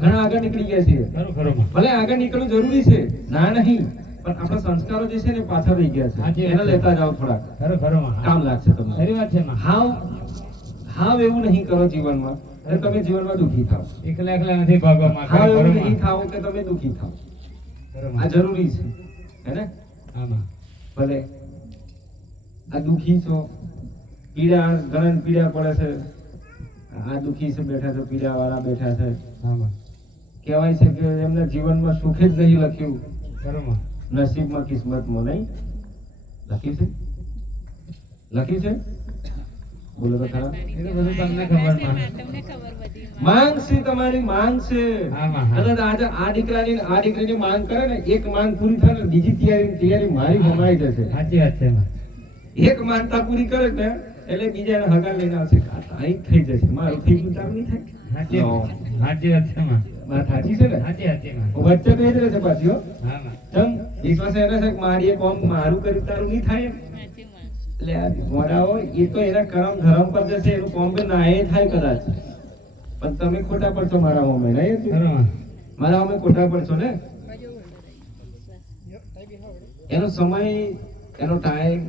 ઘણા આગળ નીકળી ગયા છીએ. ખરું ખરું માં. ભલે આગળ નીકળવું જરૂરી છે, ના નહીં, પણ આપણા સંસ્કારો જે છે ને પાછળ રહી ગયા છે. હાજી. એને લેતા જાઓ થોડાક, ખરું ખરું માં. કામ લાગશે તમને. ખરી વાત છે માં. હાવ એવું નહીં કરો જીવનમાં કે તમે જીવનમાં દુઃખી થાવ. એકલા એકલા નથી ભાગવા માં. હાવ એવું ખરું નહીં માં. થાવ કે તમે દુઃખી થાવ. ખરું આ માં. જરૂરી છે, હે ને? હા માં. ભલે આ દુઃખી છો, પીડા ઘણા પીડા પડે છે, આ દુઃખી છે બેઠા છે, પીડા વાળા બેઠા છે. હા માં. કહેવાય છે કે એમના જીવનમાં સુખ જ નહીં લખ્યું, ખરું માં. નસીબમાં કિસ્મતમાં નહીં લખ્યું છે. લખ્યું છે, બોલો તો ખરા. એ તો બધું તમને ખબર માં. માંગ છે, તમારી માંગ છે. હા માં, હા. કદાચ આજે આ દીકરીની માંગ કરે ને, એક માંગ પૂરી થાય ને બીજી તૈયારી મારી હમાઈ જશે. સાચી વાત છે માં. એક માનતા પૂરી કરે ને એટલે બીજાને હગા લઈને આવશે, અહીં થઈ જશે, મારું થઈ ગયું તારું નહીં સાચી થાય. સાચી વાત છે માં. વાત સાચી છે ને? સાચી સાચી માં. વચ્ચે તો એ જ રહેશે પાછી હો. હા માં. ચમ વિશ્વાસ એને છે કે મારી એક કોમ મારું કર્યું તારું નહીં થાય એમ. એટલે આ મોડા હોય એ તો એના કરમ ધરમ પર જશે, એનું કોમ બી ના એ થાય કદાચ, પણ તમે ખોટા પડશો મારા હોમે નહીં. ખરું માં. મારા હોમે ખોટા પડશો ને. એનો સમય, એનો ટાઈમ,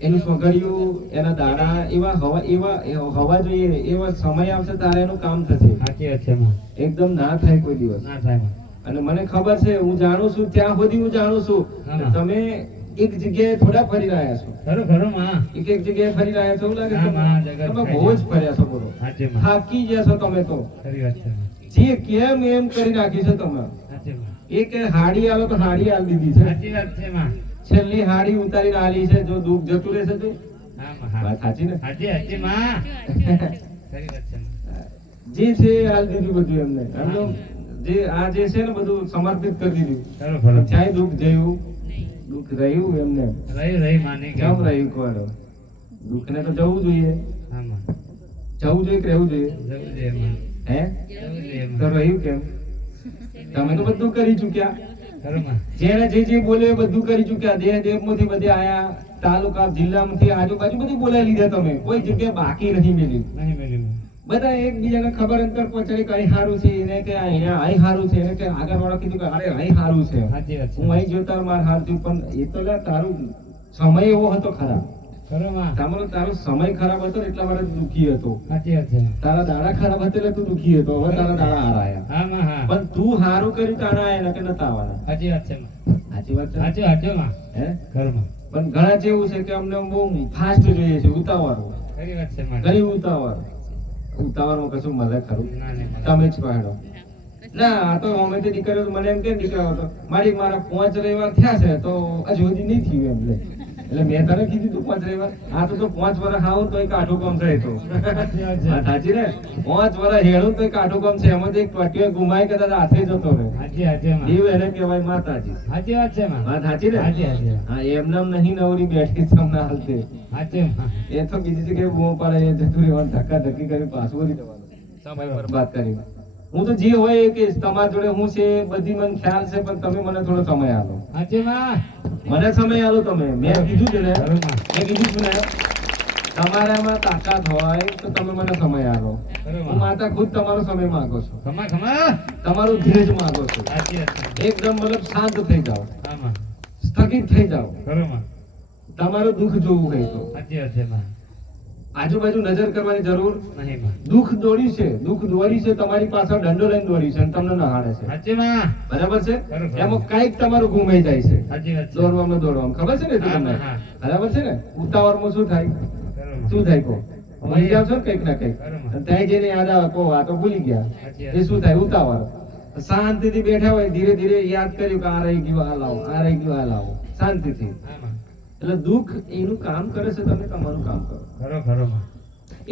એનું સ્વગડિયું, એના દાડા એવા હવા જોઈએ, એવા સમય આવશે તારે એનું કામ થશે. સાચી વાત છે માં. એકદમ ના થાય કોઈ દિવસ. ના થાય માં. અને મને ખબર છે, હું જાણું છું, ત્યાં સુધી હું જાણું છું હા. તમે એક જગ્યાએ થોડા ફરી રહ્યા છો, ખરું ખરું માં. એક જગ્યાએ ફરી રહ્યા છો એવું લાગે હા, છે? માં, જગત તમે ખાઈ બહુ જ જાય. ફર્યા છો, બોલો. સાચી માં. થાકી ગયા છો તમે તો. ખરી વાત છે માં. જે કેમ એમ કરી નાખી છે તમે. સાચી માં. એ કે હાડી આલો તો હાડી આલી દીધી છે, સાચી વાત છે માં. છેલ્લી હાડી ઉતારીને આલી છે. જો દુઃખ જતું રહેશે તો હા માં, હા. વાત સાચી ને? સાચી સાચી માં. ખરી વાત છે માં. જે છે એ આલી દીધું બધું એમને. એમનું જે આ જે છે ને બધું સમર્પિત કરી દીધું. ખરું ખરું. ક્યાંય દુઃખ જયું, દુઃખ રહ્યું એમને રહી માની કેમ રહ્યું કોરો? દુઃખને તો જવું જોઈએ, હા માં. જવું જોઈએ કે રહેવું જોઈએ? જવું જોઈએ માં. હે જવું જોઈએ તો માં. રહ્યું કેમ? તમે તો બધું કરી ચૂક્યા. ખરું માં. જેને જે બોલે એ બધું કરી ચૂક્યા. દેવમાંથી બધે આયા, તાલુકા જિલ્લામાંથી આજુબાજુ બધી બોલાવી લીધા તમે. કોઈ જગ્યાએ બાકી નહીં મેલી. નહીં મેલી માં. બધા એકબીજાને ખબર અંતર પહોંચાડી કે અહીં સારું છે, એને કે અહીંયા અહીં સારું છે, એને કે આગળ વાળા કીધું કે અરે અહીં સારું છે, સાચી વાત છે. હું અહીં જોતા માર હાર થયું. પણ એ તો લે તારું સમય એવો હતો ખરાબ. ખરું માં. તારો સમય ખરાબ હતો ને એટલા માટે તું દુઃખી હતો. સાચી વાત છે માં. તારા દાડા ખરાબ હતા એટલે તું દુઃખી હતો. હવે તારા દાડા હારા આયા. હા માં, હા. પણ તું હારું કર્યું તારા આયા કે નતા આવવાના. સાચી વાત છે માં. સાચી વાત છે સાચું સાચું માં. હે? ખરું માં. પણ ઘણા જેવું છે કે અમને બહુ ફાસ્ટ જોઈએ છે, ઉતાવળ. ખરી વાત છે માં. ઘણી ઉતાવળ. ઉતાવળમાં કશું મળે ખરું? ના નહીં માં. તમે જ પાડો. ના આ તો અમે તો દીકરીઓ તો મને એમ કે દીકરાઓ તો મારા 5 રવિવાર થયા છે તો હજુ સુધી નહીં થયું એમ લે. એટલે મેં તને કીધું તું 5 રવિવાર, આ તો 5 વર્ષ આવું તો એક આઠું કામ થાય તો. હા, સાચી ને? 5 વર્ષ હેડું તો એક આઠું કામ છે. એમાં તો એક ટોટીઓ ગુમાય કદાચ હાથે જતો રહે. સાચી સાચી માં. દેવ એને કહેવાય માતાજી. સાચી વાત છે માં. વાત સાચી ને? સાચી સાચી વાત. હા, એમનેમ નહીં નવરી બેઠી તમને હાલતે. સાચી માં. એ તો બીજી જગ્યાએ બૂમો પાડે, એ જતું રહેવાનું, ધક્કા ધક્કી કરી પાછું વળી જવાનું, સમય બરબાદ કરી. હું તો જે હોય એ કહીશ. તમારા જોડે હું છે બધી મને ખ્યાલ છે, પણ તમે મને થોડો સમય આપો. સાચી માં. મને સમય આલો તમે. મેં કીધું છે ને, ખરું માં. મેં કીધું છું ને, તમારામાં તાકાત હોય તો તમે મને સમય આલો. ખરું હું માં. માતા ખુદ તમારો સમય માંગો છું, ખમા ખમા. તમારું ધીરજ માંગો છું. સાચી વાત છે. એકદમ મતલબ શાંત થઈ જાઓ, હા માં. સ્થગિત થઈ જાઓ. ખરું માં. તમારું દુઃખ જોવું હોય તો સાચી વાત છે માં. આજુબાજુ નજર કરવાની જરૂર. નહીં માં. દુઃખ દોડ્યું છે, દુઃખ દોડ્યું છે, તમારી પાછળ દંડો લઈને દોડ્યું છે અને તમને નહાડે છે. સાચી માં. બરાબર છે? ખરું. એમાં કઈક તમારું ગુમાઈ જાય છે. સાચી વાત છે. દોડવામાં ખબર છે ને હા, તમને? હા. બરાબર છે ને? ઉતાવળમાં શું થાય? ખરું માં. શું થાય કહો? ભૂલી જાવ છો ને કંઈક ના કંઈક. ખરું. અને ત્યાં જઈને યાદ આવે કહો આ તો ભૂલી ગયા. સાચી એ વાત. શું થાય? ઉતાવળ. શાંતિથી બેઠા હોય, ધીરે ધીરે યાદ કર્યું કે આ રહી ગયું, આ લાવો, આ રહી ગયું, આ લાવો, શાંતિથી. હા માં. એટલે દુઃખ એનું કામ કરે છે, તમે તમારું કામ કરો. ખરું ખરું માં.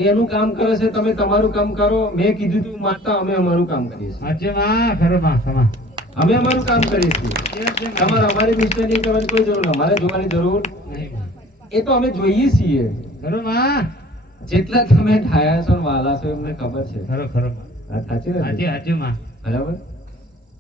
એનું કામ કરે છે, તમે તમારું કામ કરો. મેં કીધું તું માનતા, અમે અમારું કામ કરીએ છીએ. સાચી માં. ખરું માં. ખમા. અમે અમારું કામ કરીએ છીએ. સાચી વાત છે માં. તમારે અમારી નિષ્ઠા કરવાની કોઈ જરૂર નથી. અમારે જોવાની જરૂર નહીં માં. એ તો અમે જોઈએ છીએ. ખરું માં. જેટલા તમે ઠાયા છો ને વાલા છો એમને ખબર છે. ખરું ખરું માં. વાત સાચી ને? સાચી સાચી માં. બરાબર.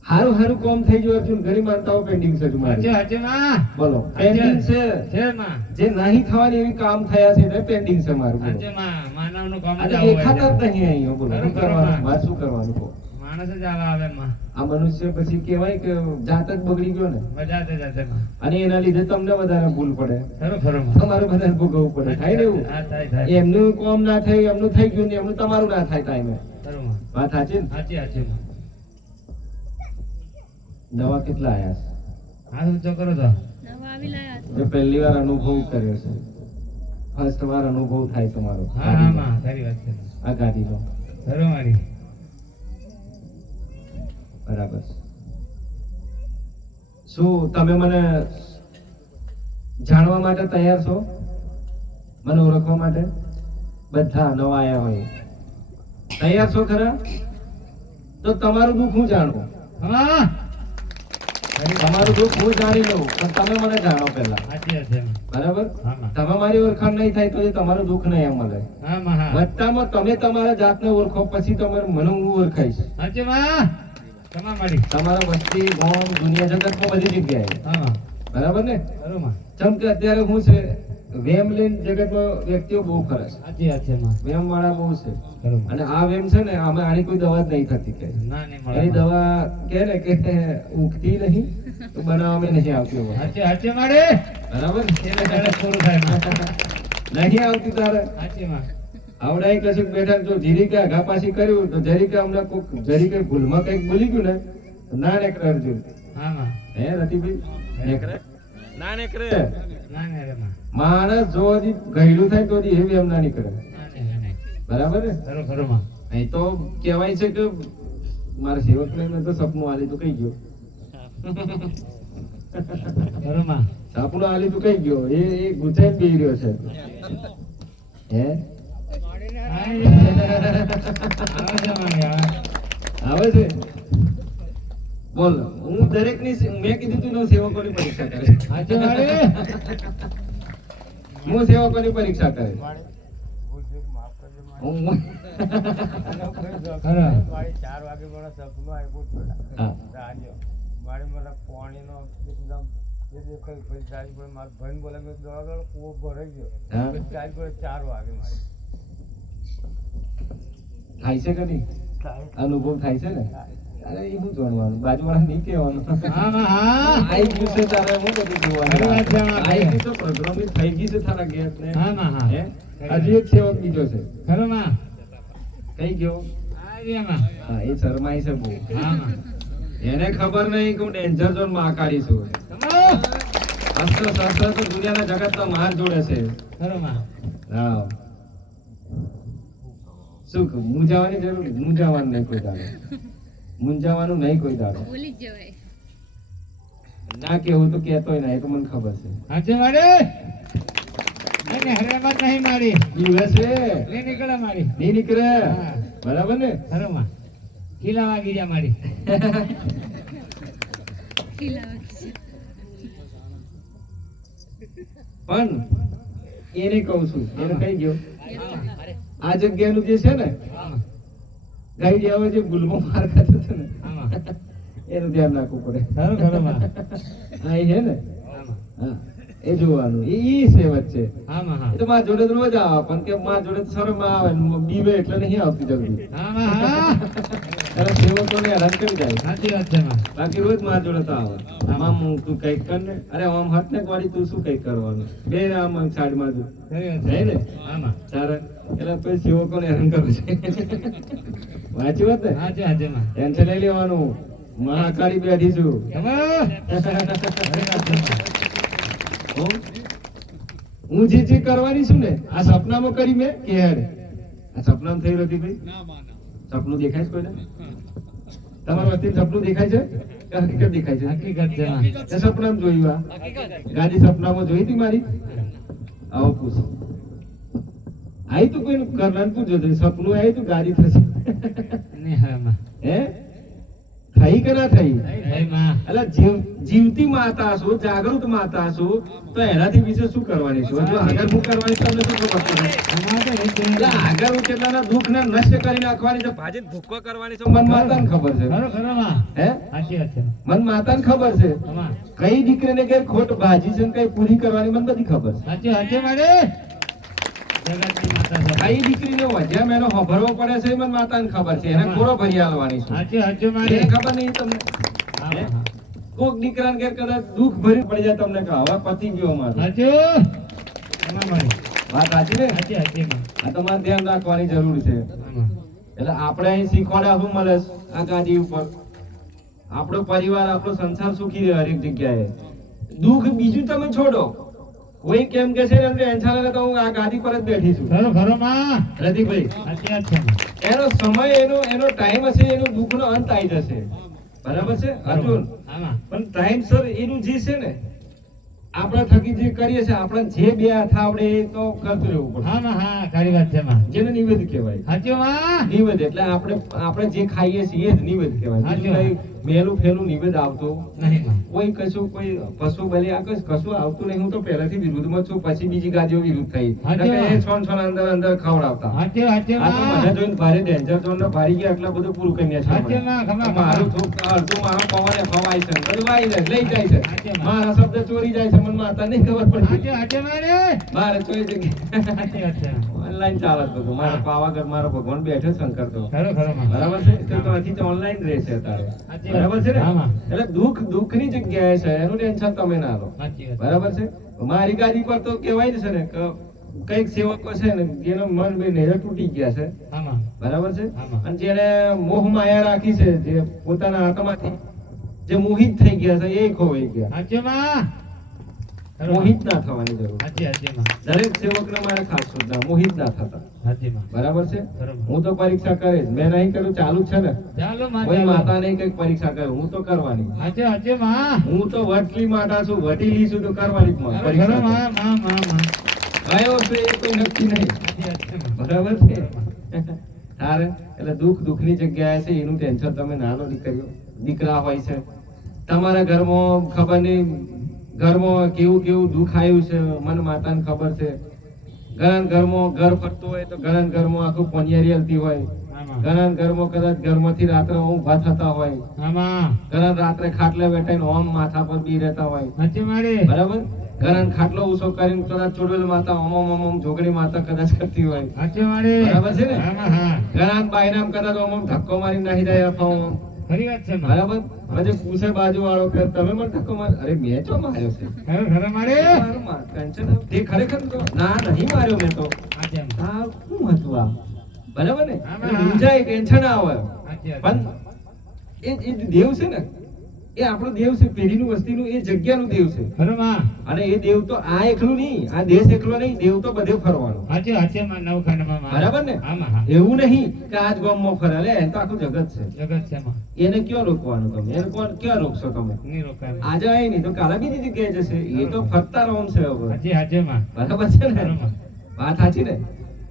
હારું હારું કામ થઈ ગયું. અર્જુન ઘણી માનતાઓ પેન્ડિંગ છે સાચી તમારી. સાચી માં. બોલો પેન્ડિંગ છે. છે માં. જે નહીં થવાની એવી કામ થયા છે એટલે પેન્ડિંગ છે મારું. બોલો. સાચી માં. માનવનું કામ જ આજે આવું હોય દેખાતા છે. જ નહીં અહીંયા. બોલો શું ખરું, ખરું, કરવાનું? માં. મારે શું કરવાનું કહો? માણસ જ આવા આવે માં આ મનુષ્ય પછી કહેવાય કે જાત જ બગડી ગયો ને, જાતે જાતે માં અને એના લીધે તમને વધારે ભૂલ પડે, ખરું ખરું માં તમારે વધારે ભોગવવું પડે. થાય ને એવું? હા થાય થાય એમનું કામ ના થાય, એમનું થઈ ગયું ને એમનું તમારું ના થાય ટાઈમે. ખરું માં વાત સાચી ને? સાચી સાચી માં નવા કેટલા આયા છે? હા ઊંચો કરો તો નવા આવી લાયા છે. જે પહેલી વાર અનુભવ કર્યો છે, ફર્સ્ટ વાર અનુભવ થાય તમારો હા હા માં સારી વાત છે આ ગાડીનો. ખરું મારી બરાબર છે. શું તમે મને જાણવા માટે તૈયાર છો? મને ઓળખવા માટે? બધા નવા આયા હોય તૈયાર છો ખરા? તો તમારું દુઃખ હું જાણું, હા તમારું દુઃખ હું જાણી લઉં, પણ તમે મને જાણો પહેલા. સાચી વાત છે બરાબર? હા માં તમે મારી ઓળખાણ નહીં થાય તો એ તમારું દુઃખ નહીં મળે. હા માં હા બધામાં તમે તમારા જાતને ઓળખો, પછી તમારે મને હું ઓળખાઈશ. સાચી માં તમા મારી તમારા વસ્તી ગામ દુનિયા જગતમાં બધી જગ્યાએ. હા માં બરાબર ને? ખરું માં જેમ કે અત્યારે શું છે, વેમ લઈને જગતમાં વ્યક્તિઓ બહુ ખરા છે, સાચી વાત છે માં વેમ વાળા બહુ છે. ખરું માં અને આ વેમ છે ને, આમે આની કોઈ દવા જ નહીં થતી કે ના નહીં એની મળે દવા કે ને કે ઉગતી નહીં તો બનાવવામાં નહીં આવતી હોય. સાચી સાચી મારી બરાબર? એને દાડે પૂરું થાય માં નહીં આવતી તારે સાચી માં આવડાય કશુંક બેઠા જો જીરી કે આઘા પાછી કર્યું તો જરી કે અમને કોક જરી કે ભૂલમાં કંઈક બોલી ગયું ને તો ના નેકરે અર્જુન. હા માં હે રતિભાઈ? નેકરે? ના નેકરે. ના નહીં રે માં માણસ જો હજી ગયડું થાય તો હજી એવી એમ ના નીકળે. ના નહીં નહીં બરાબર ને? ખરું ખરું માં અહીં તો કહેવાય છે કે મારા સેવક ને તો સપનું આલી તો કઈ ગયો, ખરું માં સપનું આલી તો કઈ ગયો, એ ગુચાઈ બેહી રહ્યો છે. હે આવે છે મારી આવે આવે છે? બોલ. હું દરેક ની મેં કીધું તું સેવકોની પરીક્ષા કરે. સાચી મારી હું સેવકોની પરીક્ષા કરે. હું ખરું 4 વાગે મને સપનું આવ્યું હા. આજે મારે મને પાણીનો એકદમ એ દેખાય પછી ચાર્જ પડે મારા ભાઈને બોલે મેં દોડા કૂવો ભરાઈ ગયો હા. પછી ચાર્જ પડે 4 વાગે મારે થાય છે કે નહીં? અનુભવ થાય છે ને? અરે એ શું જાણવાનું, બાજુવાળા નહીં કહેવાનું. હા માં હા આઈ ગયું છે તારે હું બધું ખરી વાત જોવાનું. છે આમાં. આઈ ગયું તો પ્રોગ્રામિંગ થઈ ગઈ છે તારા ગેસ ને. હા માં હા હે? હજી એક સેવક બીજો છે. ખરું માં કઈ ગયો? આવી માં હા, એ શરમાઈ છે બહુ. હા માં એને ખબર નહીં કે હું ડેન્જર ઝોન માં આકારી છું. તમારો અસ્ત્ર શસ્ત્ર તો દુનિયાના જગતના માર જોડે છે. ખરું માં હા. શું કહું? મૂંઝાવાની જરૂર નહીં. મૂંઝાવાનું નહીં કોઈ દાડો. મૂંઝાવાનું નહીં કોઈ દાડો. ભૂલી જ જવાય. ના કેવું તો કહેતોય ના, એ તો મને ખબર છે. સાચી મારી અને હરેમત નહીં મારી દિવસ છે નહીં નીકળે મારી નહીં નીકળે. હા. બરાબર ને? ખરું માં કિલ્લા વાગી ગયા મારી ખીલાવા છે. પણ એને કહું છું, એને કઈ ગયો હા આ જગ્યાનું જે છે ને, માં ગાઈ ગયા જે ગુલમો માર ખાતો હતો ને, હા માં એનું ધ્યાન રાખવું પડે. ખરું ખરું માં હા, એ છે ને? હા માં હા, એ જોવાનું. એ સેવક છે. હા માં હા એ તો મારા જોડે તો રોજ આવે, પણ કે મારા જોડે તો શરમ આવે ને બીવે એટલે નહીં આવતી જલ્દી. હા માં હા ત્યારે સેવકોને હેરાન કરી જાય. સાચી વાત છે માં બાકી રોજ મારા જોડે તો આવે. આમ તું કઈક કર ને, અરે આમ હાથ ને વાળી તું શું કઈક કરવાનું, બે આમ સાઈડ માં તું ખરી વાત જાય છે ને. હા માં તારે એટલે પછી સેવકોને હેરાન કરું છે. વાંચી વાત ને? સાચી સાચી માં ટેન્શન લઈ લેવાનું. મહાકાળી બેઠી છું. તમારો હું જે કરવાની છું ને, આ સપનામાં કરી મેં કે હેડ આ સપનામાં થઈ રહ્યું ભાઈ? સપનું દેખાય છે કોઈને? તમારા વચ્ચે સપનું દેખાય છે કે હકીકત દેખાય છે? હકીકત છે માં એ સપનામાં જોયું. આ ગાડી સપનામાં જોઈ હતી મારી? આવો પૂછ. આઈ તું કોઈ કરનાર પૂછો છે, સપનું આવી તું ગાડી થશે. નહીં હા માં હે થઈ કે ના થઈ? હે માં એટલે જીવતી માતા છો, જાગૃત માતા છો, તો એનાથી વિશે શું કરવાની છું? જો આગળ હું કરવાની છે, તમને શું ખબર પડે? અમારે તો એ જ એટલે આગળ હું કેટલાના દુઃખને નષ્ટ કરી નાખવાની છે, ભાજી ભૂકો કરવાની છે, મન માતાને ખબર છે. ખરું ખરું માં હે સાચી વાત છે મન માતાને ખબર છે. માં કઈ દીકરીને ઘેર ખોટ ભાજી છે ને કઈ પૂરી કરવાની મને બધી ખબર છે. સાચી સાચી મારી જગતની માતા છે. આ ઈ દીકરીને વધ્યા એનો હોભરવો પડે છે એ મને માતાને ખબર છે એને કોરો ભરી આલવાની છે સાચું સાચું મારે. એને ખબર નહીં તમને હા, હે? હા. કોક દીકરાને ઘેર કદાચ દુઃખ ભરી પડી જાય તમને કે હવે પતી ગયો મારું સાચું. એમાં મારી. વાત સાચી ને સાચી સાચી માં. આ તમારે ધ્યાન રાખવાની જરૂર છે આમાં. એટલે આપણે અહીં શીખવાડ્યા શું મળે છે આ ગાદી ઉપર આપણો પરિવાર આપણો સંસાર સુખી રહે હરેક જગ્યાએ દુઃખ બીજું તમે છોડો કોઈ કેમ કે છે ને એમને ટેન્શન લગે તો હું આ ગાદી પર જ બેઠી છું ખરો ખરો માં. રતિકભાઈ સાચી વાત છે માં. એનો સમય એનો ટાઈમ હશે એનો દુઃખનો અંત આવી જશે બરાબર છે અર્જુન આમાં. પણ ટાઈમસર એનું જે છે ને આપણા થકી જે કરીએ છે આપણે જે બે હાથ આવડે એ તો કરતું રહેવું પડે હા માં, હા ખરી વાત છે માં. જેને નિવેદ કહેવાય સાચું માં. નિવેદ એટલે આપણે જે ખાઈએ છીએ એ જ નિવેદ કહેવાય બીજું સાચું. કઈ મેલું ફેલું નિવેદ આવતો નહીં માં. કોઈ પશુ બલિ આ કશું આવતું નહીં હું તો પહેલાથી વિરુદ્ધમાં છું પછી બીજી ગાદીઓ વિરુદ્ધ થઈ સાચું. નકર એ છોન છોન અંદર ખવડાવતા સાચું સાચું આ તો મને માં. જોઈને ભારે ડેન્જર ઝોન ને ભારી ગયા એટલા બધું પૂરું કરી સાચું માં, ખમા, ખમા. મારું થોડું અડધું મારો પવને ખવાય છે બધું વાઈ જાય લઈ જાય છે સાચું માં. મારા શબ્દ ચોરી જાય છે મને માતા નહીં ખબર પડતી સાચું સાચું મારે. મારે ચોરી જગ્યાએ સાચી વાત છે માં. ઓનલાઈન ચાલે છે બધું મારા પાવાગઢ મારો ભગવાન બેઠો શંકર તો ખરો ખરો માં. બરાબર છે તો અહીંથી તો ઓનલાઈન રહેશે અત્યારે સાચી વાત. બરાબર છે ને હા, માં. એટલે દુઃખની જગ્યાએ છે એનું ટેન્શન તમે ના લો સાચી વાત. બરાબર છે મારી ગાદી પર તો કહેવાય જ છે ને કે કઈક સેવકો છે ને જેનો મન બે નેહર તૂટી ગયા છે આમાં. બરાબર છે આમાં. અને જેને મોહ માયા રાખી છે જે પોતાના આત્માથી જે મોહિત થઈ ગયા છે એ ખોવાઈ ગયા સાચું માં. ખરો માં. મોહિત ના થવાની જરૂર સાચી સાચી માં. દરેક સેવકને મારે ખાસ સૂચના મોહિત ના થતા સાચી માં. બરાબર છે ખરો માં. હું તો પરીક્ષા કરીશ મેં નહીં કર્યું ચાલુ જ છે ને ચાલો માં, કોઈ ચાલો. માતા નહીં કઈક પરીક્ષા કરે હું તો કરવાની સાચું સાચું માં. હું તો વટલી માતા છું વટીલી છું તો કરવાની જ માં ખરો ખરો પરીક્ષા માં, માં, માં, માં. કયો છે એ કોઈ નક્કી નહીં સાચી વાત છે માં. બરાબર છે તારે એટલે દુઃખની જગ્યાએ છે એનું ટેન્શન તમે ના લો દીકરીઓ દીકરા હોય છે તમારા ઘરમાં ખબર નહીં ઘરમાં કેવું દુઃખ આવ્યું છે મને માતાને ખબર છે ઘણા ઘરમાં ઘર ફરતું હોય તો ઘણા ઘરમાં આખું પનિયારી હલતી હોય આમાં. ઘણા ઘરમાં કદાચ ઘરમાંથી રાત્રે ઊભા થતા હોય આમાં. ઘણા રાત્રે ખાટલે બેઠાઈને ઓમ માથા પર બી રહેતા હોય સાચું મારે. બરાબર ઘણા ખાટલો ઊંચો કરીને કદાચ ચૂડવેલ માતા ઓમ જોગણી માતા કદાચ કરતી હોય સાચું મારે. બરાબર છે ને? આમાં, હા. ઘણા બાયનામ કદાચ ઓમ ધક્કો મારી નાખી જાય અથવા ઓમ. ખરી વાત છે માં. બરાબર પછી પૂછે બાજુ વાળો કે તમે મને ધક્કો માર અરે મેં તો માર્યો છે ખરો ખરો મારે. મારું ટેન્શન તે ખરેખર તો ના નહીં માર્યો મેં તો સાચી વાત. આ શું હતું આ બરાબર ને આમાં એટલે મૂંઝાય ટેન્શન આવે સાચી વાત. પણ એ દેવ છે ને એ આપણો દેવ છે પેઢીનું વસ્તીનું એ જગ્યાનું દેવ છે ખરો માં. અને એ દેવ તો આ એકલું નહીં આ દેશ એકલો નહીં દેવ તો બધે ફરવાનો સાચું સાચું માં. નવખાંડમાં માં. બરાબર ને આમાં, હા. એવું નહીં કે આજ ગામમાં ફરે લે એને તો આખું જગત છે જગત છે માં. એને ક્યાં રોકવાનું તમે એને ક્યાં રોકશો તમે નહીં રોકાય. આજે આવી નહીં તો કાલે બીજી જગ્યાએ જશે એ તો ફરતા રહો છે હવે સાચી સાચી માં. બરાબર છે ને ખરો માં. વાત સાચી ને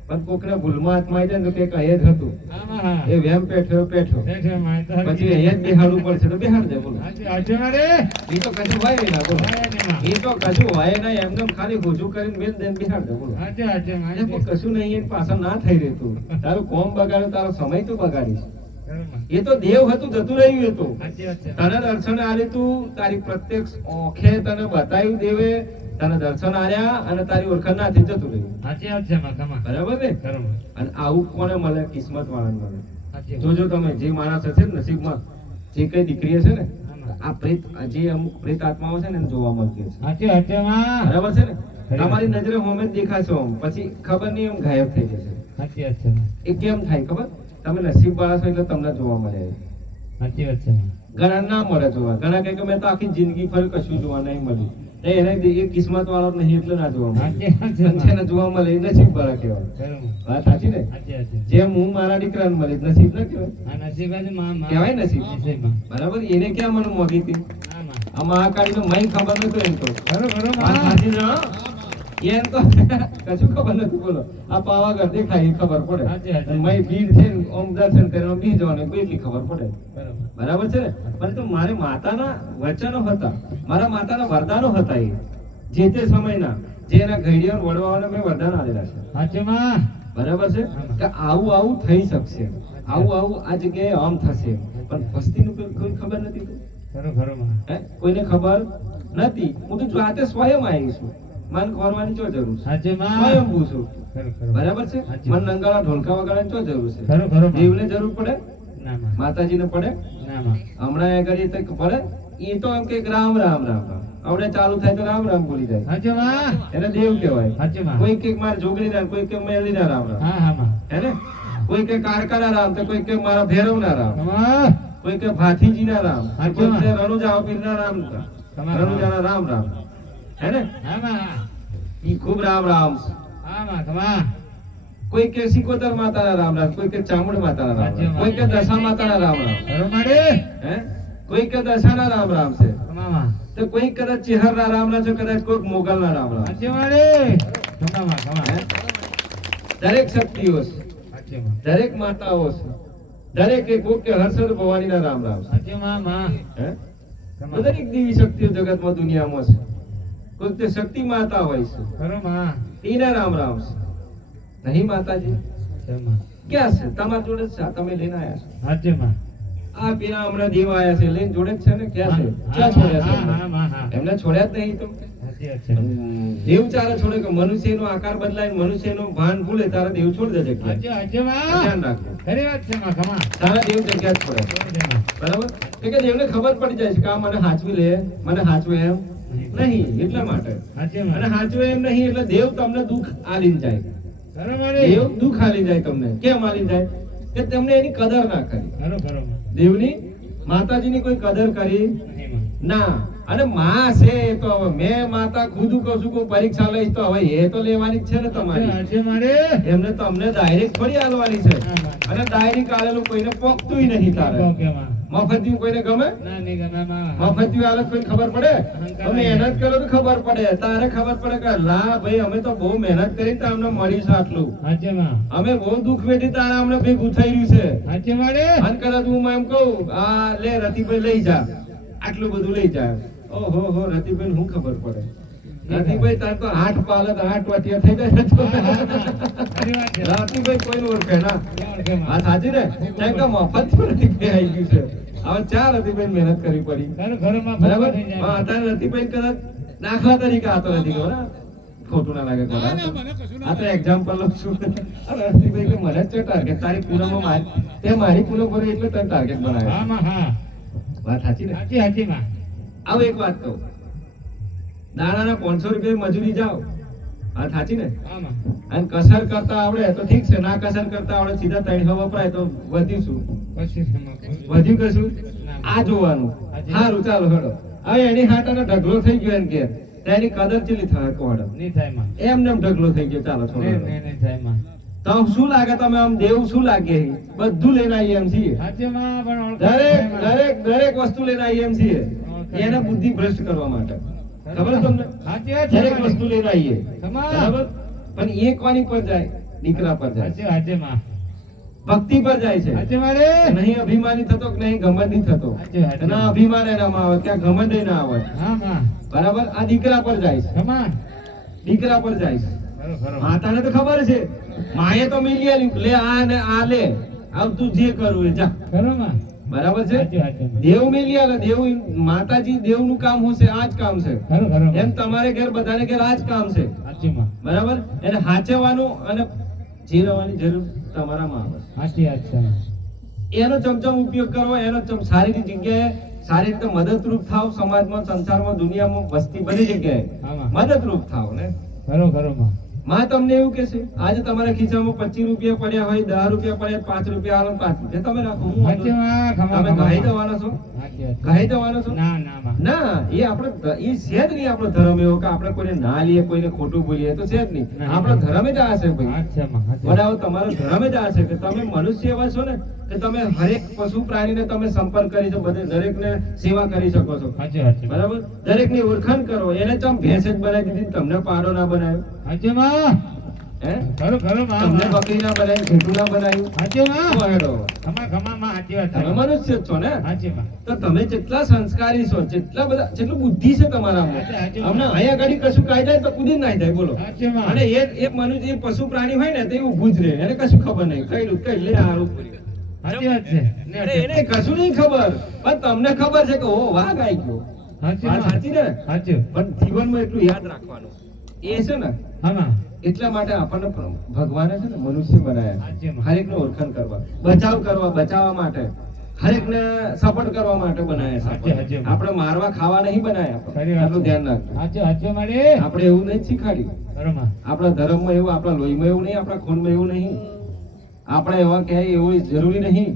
પણ કોકને ભૂલમાં હાથમાં આવી જાય ને તો કંઈક અહીંયા જ હતું આમાં, હા. એ વેમ પેઠો બેઠો માં. તો હરખી. પછી અહીંયા જ બેહાડવું પડશે તો બેહાડ દે બોલો સાચું સાચું મારે. એ તો કશું હોય ના બોલો હોય નહીં માં. એ તો કશું હોય ના એમને ખાલી ગોજું કરીને મેલ દે બેહાડ દે બોલો સાચું સાચું માં. અરે પણ કશું નહીં એ પાછળ ના થઈ રહેતું તારું કોમ બગાડ્યું તારો સમય તો બગાડીશ ખરો માં. એ તો દેવ હતું જતું રહ્યું એ તો સાચી વાત છે. તને દર્શન આલ્યું તું તારી પ્રત્યક્ષ ઓંખે તને બતાવ્યું દેવે તને દર્શન આલ્યા અને તારી ઓળખાણ નાથી જતું રહ્યું સાચી વાત છે માં. ખમા. બરાબર ને ખરો માં. અને આવું કોને મળે કિસ્મત વાળાને મળે સાચી વાત. જોજો તમે જે માણસ હશે ને નસીબમાં જે કઈ દીકરી હશે ને આ પ્રેત જે અમુક પ્રેત આત્માઓ છે ને એને જોવા મળતી હશે સાચું સાચું માં. બરાબર છે ને તમારી નજરે હોમે જ દેખાશે આમ પછી ખબર નહીં એમ ગાયબ થઈ જશે સાચી વાત છે માં. એ કેમ થાય ખબર તમે નસીબ વાળા છો એટલે તમને જોવા મળે સાચી વાત છે માં. ઘણા ના મળે જોવા ઘણા કહે કે મેં તો આખી જિંદગી ફરી કશું જોવા નહીં મળ્યું એને એ કિસ્મત વાળો નહીં એટલે ના જોવા મળે સાચી વાત છે પણ માં. જેને જોવા મળે એ નસીબ વાળા કહેવાય ખરો માં. વાત સાચી ને સાચી વાત છે. જેમ હું મારા દીકરાને મળી નસીબ ના કહેવાય આ નસીબ જ માં. માં. કહેવાય નસીબ. નસીબ માં. બરાબર એને ક્યાં મને મોગી હતી આમાં. આ મહાકાળી નો મય ખબર નતો એમ તો ખરો ખરો વાત માં. સાચી છે હો? એમ તો કશું ખબર નથી બોલો આ પાવાગઢ દેખાય એ ખબર પડે સાચી વાત છે. અને મય ભીડ છે ને ઓમ દર્શન કરીને બી જવાનું એટલી ખબર પડે ખરો માં. બરાબર છે ને પરંતુ મારે માતાના વચનો હતા મારા માતાના વરદાનો હતા એ જે તે સમયના જે એના ઘડિયાળ વડવાઓને મેં વરદાન આલેલા છે સાચું માં. બરાબર છે કે આવું આવું થઈ શકશે આવું આ જગ્યાએ આમ થશે પણ વસ્તીનું કોઈ ખબર નથી ખરો ખરો માં. હે કોઈને ખબર નથી હું તો જાતે સ્વયં આવી છું મન ખોરવાની શું જરૂર છે? સાચી માં સ્વયંભૂ છું. ખરું ખરું બરાબર છે? સાચી. મન નંગાળા ઢોલકા વગાડવાની શું જરૂર છે? ખરું ખરું માં. દેવને જરૂર પડે, ના માં માતાજીને પડે. ના માં હમણાં એ ઘડી તક પડે. એ તો એમ કે રામ રામ રામ રામ આવડે ચાલુ થાય તો રામ રામ બોલી જાય. સાચી માં એને દેવ કહેવાય. સાચી માં કોઈ કે મારા જોગણીના, કોઈ કે મેલીના રામ રામ, હા હા માં હે ને? કોઈ કે કારકાના રામ, તો કોઈ કે મારા ભૈરવના રામ, કમા કોઈ કે ભાથીજીના રામ, હા, કોઈ કે કેવા? રણુજા પીરના રામ, તમારા રણુજાના રામ રામ, હે ને? હા માં ઈ ખૂબ રામ રામ. હા માં કમા કોઈ કે સિકોતર માતાના રામ રામ, કોઈ કે ચામુંડ માતાના રામ રામ, કોઈ કે દશા માતાના રામ રામ, ખરું મારે હે? કોઈ કે દશાના રામ રામ છે, કમા માં તો કોઈ કદાચ ચેહરના રામ રામ છે, કદાચ કોઈક મોગલના રામ રામ, સાચી મારે કમા માં કમા હે? દરેક શક્તિઓ છે, સાચી માં દરેક માતાઓ છે, દરેક એક કોક કે હર્ષદ ભવાનીના રામ રામ છે, સાચી માં હે? કમા દરેક દેવી શક્તિઓ જગતમાં દુનિયામાં છે. કોઈક તે શક્તિ માતા હોય છે, ખરું માં એના રામ રામ છે. નહીં માતાજી કમા ક્યાં છે? તમારા જોડે જ છે. આ તમે લઈને આવ્યા છો. સાચી માં આ પેલા હમણાં દેવ આયા છે, લઈને જોડે જ છે ને? ક્યાં છે? ક્યાં છોડ્યા છે હા એમને? હા માં હા એમને છોડ્યા જ નહીં તો. સાચી વાત છે દેવ ચારે છોડે કે મનુષ્યનો આકાર બદલાય, મનુષ્યનો ભાન ભૂલે તારા દેવ છોડી દે જગ્યા. સાચી સાચી માં ધ્યાન રાખજો. ખરી વાત છે માં કમા તારા દેવ જગ્યા જ છોડે. બરાબર? કે દેવને ખબર પડી જાય છે કે આ મને હાચવી લે, મને હાચવે એમ નહીં, એટલા માટે. સાચી અને માં હાચવે એમ નહીં એટલે દેવ તમને દુઃખ આલીને જાય. ખરું મારે દેવ દુઃખ આલી જાય તમને. કેમ આલી જાય? કે તમને એની કદર ના કરી. ખરું ખરું માં દેવની, માતાજીની કોઈ કદર કરી નહીં માં ના. અને માં છે એ તો હવે મેં માતા ખુદ કહું છું કે હું પરીક્ષા લઈશ તો હવે એ તો લેવાની જ છે ને તમારી. સાચી મારે એમને તમને ડાયરેક્ટ થોડી આલવાની છે. હા, હા. અને ડાયરેક્ટ આલેલું કોઈને પોકતુંય નહીં તારે. ઓકે માં મફતિયું કોઈને ગમે? ના નહીં ગમે માં મફતિયું આલે તો કોઈને ખબર પડે? તમે મહેનત કરો તો ખબર પડે. તારે ખબર પડે કે લા ભાઈ અમે તો બહુ મહેનત કરી તો અમને મળ્યું છે આટલું. સાચી માં અમે બહુ દુઃખ વેઠી તારે અમને ભેગું થઈ રહ્યું છે. સાચી મારે અને કદાચ હું એમ કહું આ લે રતિભાઈ લઈ જા, આટલું બધું લઈ જા. ઓહો હો રતિભાઈ શું ખબર પડે? રતિભાઈ તાર તો 8 પાલક 8 વાટિયા થઈ જાય તો. ખરી વાત છે રતિભાઈ કોઈને ઓળખે ના. ઓળખે માં. આ સાચી ને? કેમ કે મફત રતિભાઈ આવી ગયું છે. હવે 4 રતિભાઈ મહેનત કરવી પડી. ખરું ખરું માં બરાબર? થઈ જાય. હા, અત્યારે રતિભાઈ કદાચ દાખલા તરીકે આતો નથી ખબર હા? ખોટું ના લાગે કોના? આ તો એક્ઝામ્પલ લઉં છું. આ રતિભાઈ કે મને જ છે ટાર્ગેટ. તારી પૂનમમાં તે મારી પૂનમ કરી એટલે તને ટાર્ગેટ બનાવે. હા માં હા વાત સાચી ને? સાચી સાચી માં આવો એક વાત કહું. દાડાના 500 રૂપિયા મજૂરી જાઓ. વાત સાચી ને? હા માં અને કસર કરતા આવડે તો ઠીક છે, ના કસર કરતા આવડે સીધા 300 વપરાય તો વધ્યું શું? પછી વધ્યું કશું? આ જોવાનું. હાજી. સારું ચાલો હેડો. હવે એની હાટાનો ઢગલો થઈ ગયો એમ કે તેની કદર ચેલી થાય કોડ? નહીં થાય માં એમને એમ ઢગલો થઈ ગયો. ચાલો નહીં છોડો. નહીં નહીં થાય માં તો શું લાગે તમે આમ દેવ શું લાગે? બધું લઈને આવીએ એમ છીએ. સાચી માં પણ ઓળખાણ દરેક થાય માં. દરેક વસ્તુ લઈને આવીએ એમ છીએ. એને બુદ્ધિ ભ્રષ્ટ કરવા માટે. ખબર છે તમને? સાચી વાત છે દરેક મારી. વસ્તુ લઈને આવીએ. તમા. બરાબર? પણ એ કોની પર જાય? દીકરા પર જાય. સાચી સાચી માં ભક્તિ પર જાય છે. સાચી મારે નહીં અભિમાની થતો કે નહીં ઘમંડી થતો. સાચી વાત છે. ના અભિમાન એનામાં આવે, ક્યાં ઘમંડ ના આવે. હા માં બરાબર? આ દીકરા પર જાય છે. કમા દીકરા પર જાય છે. ખરું ખરું માતાને તો ખબર છે. માએ તો મિલી આલ્યું, લે આ ને આ લે. આવ તું જે કરવું એ જા. ખરું માં બરાબર છે? સાચી વાત છે માં. દેવ મિલી આલે. દેવ માતાજી દેવનું કામ શું છે? આ જ કામ છે. ખરું ખરું એમ માં. તમારે ઘેર બધાને ઘેર આ જ કામ છે. સાચી માં બરાબર? એને હાચવવાનું અને જીરવવાની જરૂર તમારામાં આવે સાચી વાત છે માં. છે. એનો ચમચમ ઉપયોગ કરવો, એનો સારી જગ્યાએ સારી રીતે મદદરૂપ થાવ. સમાજમાં, સંસારમાં, દુનિયામાં, વસ્તી બધી જગ્યાએ હા માં મદદરૂપ થાવ ને. ખરું ખરું માં માં તમને એવું કહેશે આજે તમારા ખિસ્સામાં 25 રૂપિયા પડ્યા હોય, 10 રૂપિયા પડ્યા, 5 રૂપિયા આલો, 5 રૂપિયા તમે રાખો. હું સાચી માં ખમા તમે ખમા ગાઈ માં. જવાના છો? સાચી વાત છે. ગાઈ જવાના છો? ના ના માં ના, એ આપણે એ છે જ નહીં. આપણો ધર્મ એવો કે આપણે કોઈને ના લઈએ, કોઈને ખોટું બોલીએ તો છે જ નહીં. ના, આપણો ના. ધર્મ જ આ છે ભાઈ. સાચી માં સાચી વાત. વડાઓ તમારો ધર્મ જ આ છે કે તમે મનુષ્ય એવા છો ને કે તમે હરેક પશુ પ્રાણીને તમે સંપર્ક કરી શકો, બધે દરેકને સેવા કરી શકો છો. સાચી વાત છે. બરાબર? દરેકની ઓળખાણ કરો. એને ચમ ભેંસ જ બનાવી દીધી, તમને પાડો ના બનાવ્યો? સાચી માં હે? ખરું ખરું માં તમને બકરી ના બનાવી, ઘેટું ના બનાવ્યું? સાચી માં તો હેડો. ખમા ખમા માં સાચી વાત તમે છે. મનુષ્ય જ છો ને? સાચી માં તો તમે જેટલા સંસ્કારી છો, જેટલા બધા, જેટલું બુદ્ધિ છે તમારામાં, સાચી. અમને અહીંયા આગળ કશું કાઈ જાય તો કુદી ના જાય. બોલો. સાચી માં અને એ મનુષ્ય, એ પશુ પ્રાણી હોય ને તો એ ઊભું જ રહે. એને કશું ખબર નહીં. કઈ લે હારું. સાચી વાત છે. અરે એને કશું નહીં ખબર, પણ તમને ખબર છે કે ઓ વાઘ આવી ગયો. સાચી વાત માં સાચી ને? સાચી પણ જીવનમાં એટલું યાદ રાખવાનું એ છે ને હા માં એટલા માટે આપણને ભગવાને છે ને મનુષ્ય બનાવ્યા સાચી માં. હરેકને ઓળખાણ કરવા બચાવવા માટે હરેકને સપોર્ટ કરવા માટે બનાવ્યા સાચી, છે સાચી. આપણે મારવા ખાવા નહીં બનાવ્યા ખરી વાત આટલું છે. ધ્યાન રાખજો હાચો હાચો મારે આપણે એવું નહીં શીખાડ્યું ખરો માં આપણા ધર્મમાં એવું આપણા લોહીમાં એવું નહીં આપણા ખૂનમાં એવું નહીં આપણે એવા કહેવાય એવું જરૂરી નહીં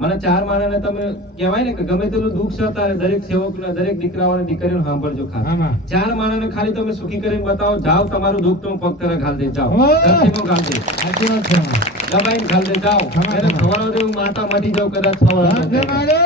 મને 4 માણસને તમે કહેવાય ને કે ગમે તેટલું દુઃખ સતા દરેક સેવકને દરેક દીકરાઓને દીકરીઓને સાંભળજો હા ખાસ માં 4 માણસને ખાલી તમે સુખી કરીને બતાવો જાઓ તમારું દુઃખ તો હું પગ તરફ ઘાલ દે જાઓ ઓહ! ધરતીમાં ઘાલ દે હાચી વાત છે માં દબાઈને ઘાલ દે જાઓ ખમા, એને ખમા. ખવડાવો તો હું માતા મટી જાઉં કદાચ ખવડાવો હાચો તો. મારે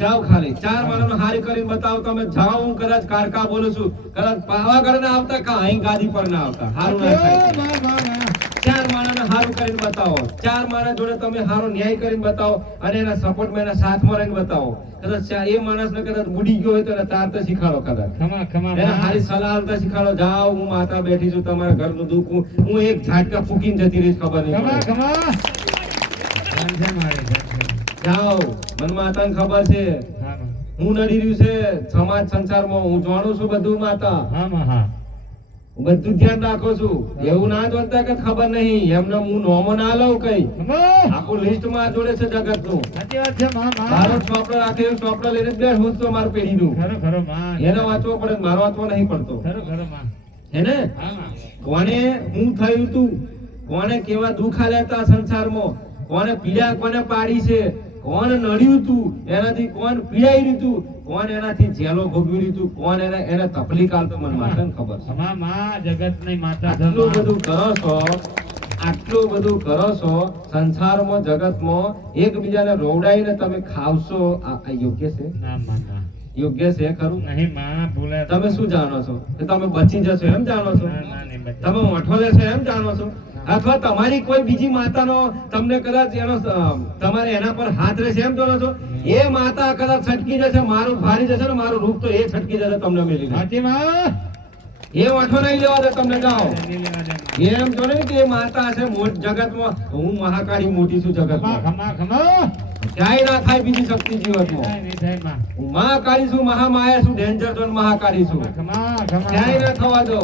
જાઓ ખાલી 4 માણસને હારી કરીને બતાવો તમે જાઓ હું કદાચ કારકા બોલું છું કદાચ પાવાગઢ ના આવતા કા અહીં ગાદી પર ના આવતા હારું ના હાચો થાય માં માં માં 4 માણસને હારું કરીને બતાવો 4 માણસ જોડે તમે હારો ન્યાય કરીને બતાવો અને એના સપોર્ટમાં એના સાથમાં રહીને બતાવો કદાચ એ માણસને કદાચ બુડી ગયો હોય તો એને તારતા શીખાડો કદાચ ખમા ખમા એને માં હારી સલાહ આલતા શીખાડો જાઓ હું માતા બેઠી છું તમારા ઘરનું દુઃખ હું એક ઝાટકા ફૂકીને જતી રહીશ ખબર નહીં ખમા પડે. ખમા જાણજે મારે જાણજે. જાઓ મને માતાને ખબર છે હા માં હું નડી રહ્યું છે સમાજ સંસારમાં હું જાણું છું બધું માતા હા માં હા હું બધું ધ્યાન રાખું છું એવું ના જોતા કે ખબર નહીં એમને હું નોમો ના લઉં કઈ ખમા આખું લિસ્ટ માં જોડે છે જગતનું સાચી વાત છે માં મારો માં ચોપડો રાખે એવું ચોપડો લઈને બે હું તો મારું પેઢીનું ખરો ખરો માં એને વાંચવો પડે મારો વાંચવો નહીં પડતો ખરો ખરો માં હેને હા માં કોને હું થયું તું કોને કેવા દુઃખ આલ્યા હતા સંસારમાં કોને પીડા કોને પાડી છે કોણ નડ્યું તું એનાથી કોણ પીડાઈ રહ્યું તું કોણ એનાથી જેલો ભોગવી રહ્યું તું કોણ એને તકલીફ આલતો મને માતાને ખબર છે ખમા માં જગત ની માતા આટલું બધું કરો છો આટલું બધું કરો છો સંસારમાં જગતમાં એકબીજાને રોવડાઈને તમે ખાવશો આ યોગ્ય છે ના માં ના યોગ્ય છે ખરું નહીં માં ભૂલે તમે શું જાણો છો કે તમે બચી જશો એમ જાણો છો ના ના નહીં બચે. તમે મોઠો લેશો એમ જાણો છો અથવા તમારી કોઈ બીજી માતાનો તમને કદાચ એનો તમારે એના પર હાથ રહેશે એમ જાણો છો એ માતા કદાચ છટકી જશે મારું ભારી જશે ને મારું રૂપ તો એ છટકી જશે તમને મેલીને સાચી માં એ મોઠો નહીં લેવા દે તમને જાઓ નહીં લેવા દે માં. એમ જો ને કે એ માતા છે જગતમાં હું મહાકાળી મોટી છું ખમા જગતમાં ખમા ખમા ક્યાંય ના થાય બીજી શક્તિ જીવનમાં થાય નહીં થાય માં હું મહાકાળી છું મહામાયા છું ડેન્જર ઝોન મહાકાળી છું ખમા ખમા ક્યાંય ના થવા દો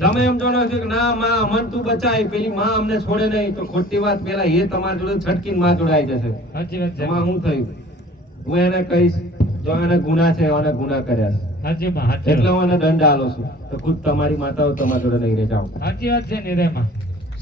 તમે એમ જાણો છો કે ના માં અમન તું બચાય પેલી માં અમને છોડે નહીં તો ખોટી વાત પેલા એ તમારી જોડે છટકીને માં જોડે આવી જશે સાચી વાત છે એમાં હું થયું હું એને કહીશ જો એને ગુના છે એને ગુના કર્યા છે સાચી માં સાચી એટલે વાત. હું એને દંડ આલો છું તો ખુદ તમારી માતાઓ તમારી જોડે નહીં રહે જાઓ સાચી વાત છે નિરે માં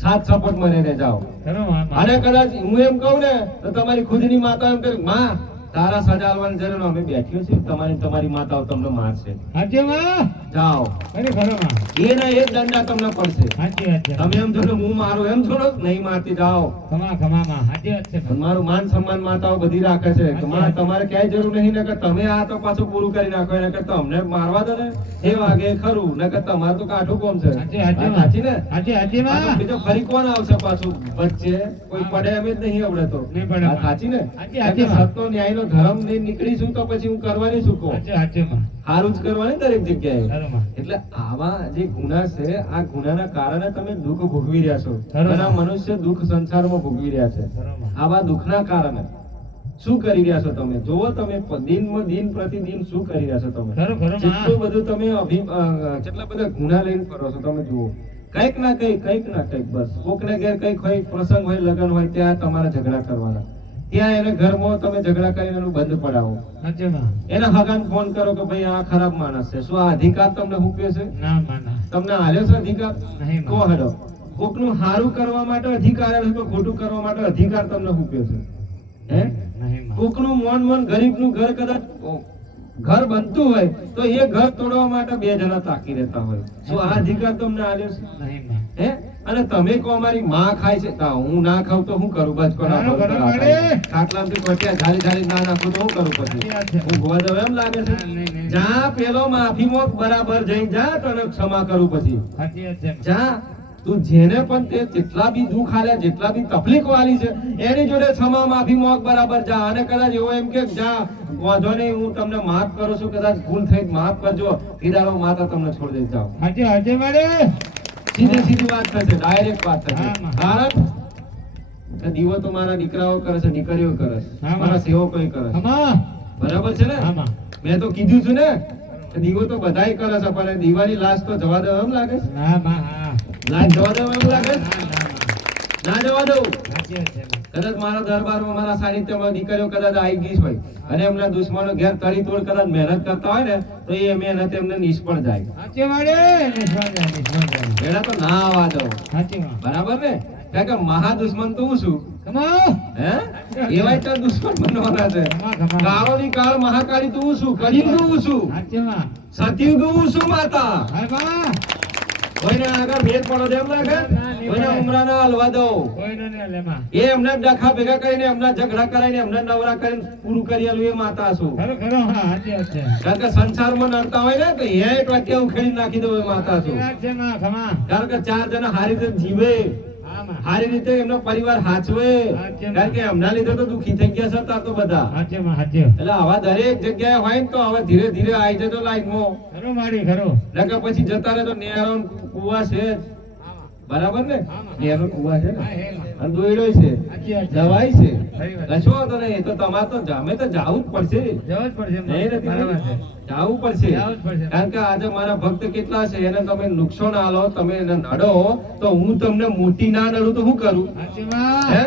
સાથ સપોર્ટ માં રહીને જાઓ ખરો માં માં. અને કદાચ હું એમ કહું ને તો તમારી ખુદની માતા એમ કરે માં તારા સજાવવાની જરૂર અમે બેઠ્યો છે તમારી માતાઓ તમને મારશે સાચી માં જાઓ ખરી ખરો માં એના એક દંડા તમને પડશે સાચી વાત છે તમે એમ થોડો હું મારું એમ થોડો નહીં મારતી જાઓ ખમા ખમા માં સાચી વાત છે પણ મારું માન સન્માન માતાઓ બધી રાખે છે કે માં તમારે ક્યાંય જરૂર નહીં ને કે તમે આ તો પાછું પૂરું કરી નાખો એને કે તમને મારવા દો ને એ વાગે ખરું ને કે તમારું તો કાઠું કોમ છે સાચી સાચી વાત સાચી ને સાચી સાચી પાછું માં બીજો ફરી કોણ આવશે પાછું વચ્ચે કોઈ પડે એમ જ નહીં આવડે તો નહીં પડે. વાત સાચી ને સાચી, સાચી વાત. સત્ય ન્યાયનો ધર્મ લઈને નીકળીશું તો પછી હું કરવાની શું કહું સાચી સાચી માં સારું જ કરવાની દરેક જગ્યાએ ખરો માં એટલે આવા જે ગુના છે આ ગુનાના કારણે તમે દુઃખ ભોગવી રહ્યા છો ખરું. ઘણા મનુષ્ય દુઃખ સંસારમાં ભોગવી રહ્યા છે ખરો માં આવા દુઃખના કારણે શું કરી રહ્યા છો તમે જોવો તમે દિન પ્રતિદિન શું કરી રહ્યા છો તમે ખરો ખરો જેટલું માં બધું તમે કેટલા બધા ગુના લઈને ફરો છો તમે જુઓ કંઈક ના કંઈક બસ કોકને ઘેર કંઈક હોય પ્રસંગ હોય લગ્ન હોય ત્યાં તમારા ઝઘડા કરવાના ત્યાં એને ઘરમાં તમે ઝઘડા કરીને એનું બંધ પડાવો સાચી માં એને હગાન ફોન કરો કે ભાઈ આ ખરાબ માણસ છે શું આ અધિકાર તમને હુક્યો છે ના માં ના તમને આલ્યો છે અધિકાર નહીં કો માં હેડો કોકનું હારું કરવા માટે અધિકાર આલ્યો છે, ખોટું કરવા માટે અધિકાર તમને હુક્યો છે હે નહીં માં કોકનું મન ગરીબનું ઘર કદાચ ઘર બનતું હોય તો એ ઘર તોડવા માટે બે જણા તાકી રહેતા હોય શું આ અધિકાર તમને આલ્યો છે નહીં માં હે અને તમે કહો અમારી માં ખાય છે તા હું ના ખાવ તો હું કરું બસ કોના બરાબર, પર બરાબર. ખાટલામાંથી કોટિયા ઝાલી ના નાખું તો હું કરું પછી સાચી વાત છે. હું ગોવા જાઉં એમ લાગે છે ના, નહીં, નહીં. જા પેલો માફી મોક બરાબર જઈ જા તને ક્ષમા કરું પછી સાચી વાત છે માં. જા તું જેને પણ તે જેટલા બી દુઃખ આલ્યા જેટલા બી તકલીફ વાળી છે એની જોડે ક્ષમા માફી મોક બરાબર જા અને કદાચ એવો એમ કે જા વાંધો નહીં હું તમને માફ કરું છું કદાચ ભૂલ થઈ માફ કરજો કીધારો માતા તમને છોડી દઈ જાઓ સાચી સાચી મારે સીધી વાત થશે ડાયરેક્ટ વાત થશે હા, માં. કારણ કે દીવો તો મારા દીકરાઓ કરે છે દીકરીઓ કરે છે હા, માં. મારા સેવકો કરે છે ખમા બરાબર છે ને હા માં મેં તો કીધું છું ને દીવો તો બધાય કરે છે પણ દીવાની લાશ તો જવા દો એમ લાગે છે? ના માં હા લાશ જવા દો એમ લાગે છે? ના ના માં ના જવા દઉં. સાચી વાત છે માં. કદાચ મારા દરબારમાં મારા સાનિધ્યમાં દીકરીઓ કદાચ આવી ગઈ હોય અને એમના દુશ્મનો ઘેર તળી તોડ કદાચ મહેનત કરતા હોય ને તો એ મહેનત એમને નિષ્ફળ જાય. સાચી વાળે નિષ્ફળ જાય. એના તો ના આવવા દો. સાચી વાત. બરાબર ને? કારણ કે મહા દુશ્મન તો હું છું. કમાઓ હે? એવાય તો દુશ્મન બનવાના છે. કમા કાળોની કાળ મહાકાળી તો હું છું. કળિયુગ હું છું. સાચી માં સતયુગ હું છું માતા. હાય બા કોઈને આગળ ભેદ પડો તેમ લાગે? કોઈને ઉમરા ના હલવા દો. કોઈનો ને લેમાં એ એમને ડખા ભેગા કરીને એમના ઝઘડા કરાવીને એમને નવરા કરીને પૂરું કરી આલું એ માતા છું. ખરો ખરો હા સાચી વાત છે. કારણ કે સંસારમાં નડતા હોય ને તો એ ટોટિયા ઉખેડી નાખી દો એ માતા સાચી છું. વાત છે માં કમા. કારણ કે ચાર જણા હારી રીતે જીવે, હા માં હારી રીતે એમનો પરિવાર હાચવે. કારણ કે એમના લીધે તો દુખી થઈ ગયા છે તાર તો બધા. સાચી માં સાચી. એટલે આવા દરેક જગ્યાએ હોય ને તો હવે ધીરે ધીરે આવી જતો લાઈનમાં. ખરો મારી ખરો. નકર પછી જતા રહે તો નેરો ને કુવા છે જ. બરાબર ને? નેરો ને કુવા છે ને હા હે માં અને દોયડો છે, સાચી વાત છે. દવાઈ છે. ખરી વાત. કશો વાંધો નહીં. એ તો તમારે તો અમે તો જાવું જ પડશે. જવું જ પડશે માં. નહીં નથી બરાબર છે. જાવું પડશે. જવું જ પડશે. કારણ કે આજે મારા ભક્ત કેટલા છે એને તમે નુકસાન આલો, તમે એને નડો તો હું તમને મોટી ના નડું તો શું કરું? સાચી હે? માં.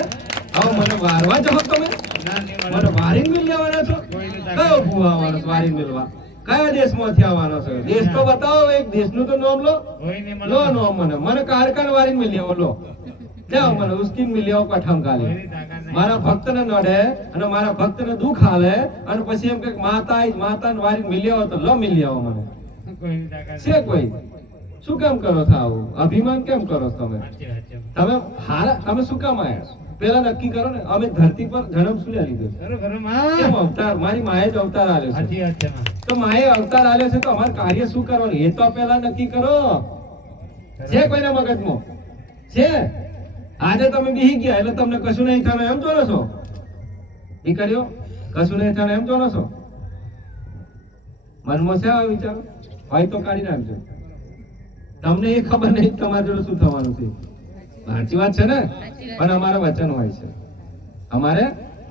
હવે મને વારવા જાઓ તમે? ના નહીં મને મળે. વારીને મિલ જવાના છો? કયો ભૂવા આવવાનો છે વારીને મિલવા? કયા દેશમાંથી આવવાનો છે? દેશ તો બતાવો, એક દેશનું તો નામ લો. કોઈ નહીં મળે. લો નામ મને કારકાન વારીને મિલ આવો લો. જાઓ મને ઉસ્કીને મિલ આવો કઠમ કાલે. કોઈની તાકાત નહીં. મારા ભક્તને નડે અને મારા ભક્તને દુઃખ આલે અને પછી એમ કે માતાને વારીને મિલ આવો તો લો મિલ આવો મને. કોઈની તાકાત છે નહીં. કોઈ? શું કામ કરો છો આવું? અભિમાન કેમ કરો છો તમે? સાચી વાત છે. તમે તમે શું કામ આયા છો? પેલા નક્કી કરો ને. અમે ધરતી પર જન્મ શું લે લીધો છે? ખરો ખરો કેમ માં. અવતાર? મારી માએ જ અવતાર આલ્યો છે. સાચી વાત છે માં. તો માએ અવતાર આલ્યો છે તો અમારે કાર્ય શું કરવાનું એ તો પેલા નક્કી કરો. છે કોઈના મગજમાં? છે? આજે તમે બેહી ગયા એટલે તમને કશું નહીં થવાનું એમ જોડો છો? દીકરીઓ કશું નહીં થવાનું એમ જોડો છો? મનમાં છે આ વિચારો? હોય તો કાઢી નાખજો. તમને એ ખબર નહીં કે તમારી જોડે શું થવાનું છે. સાચી વાત છે ને? પણ અમારા વચન હોય છે. અમારે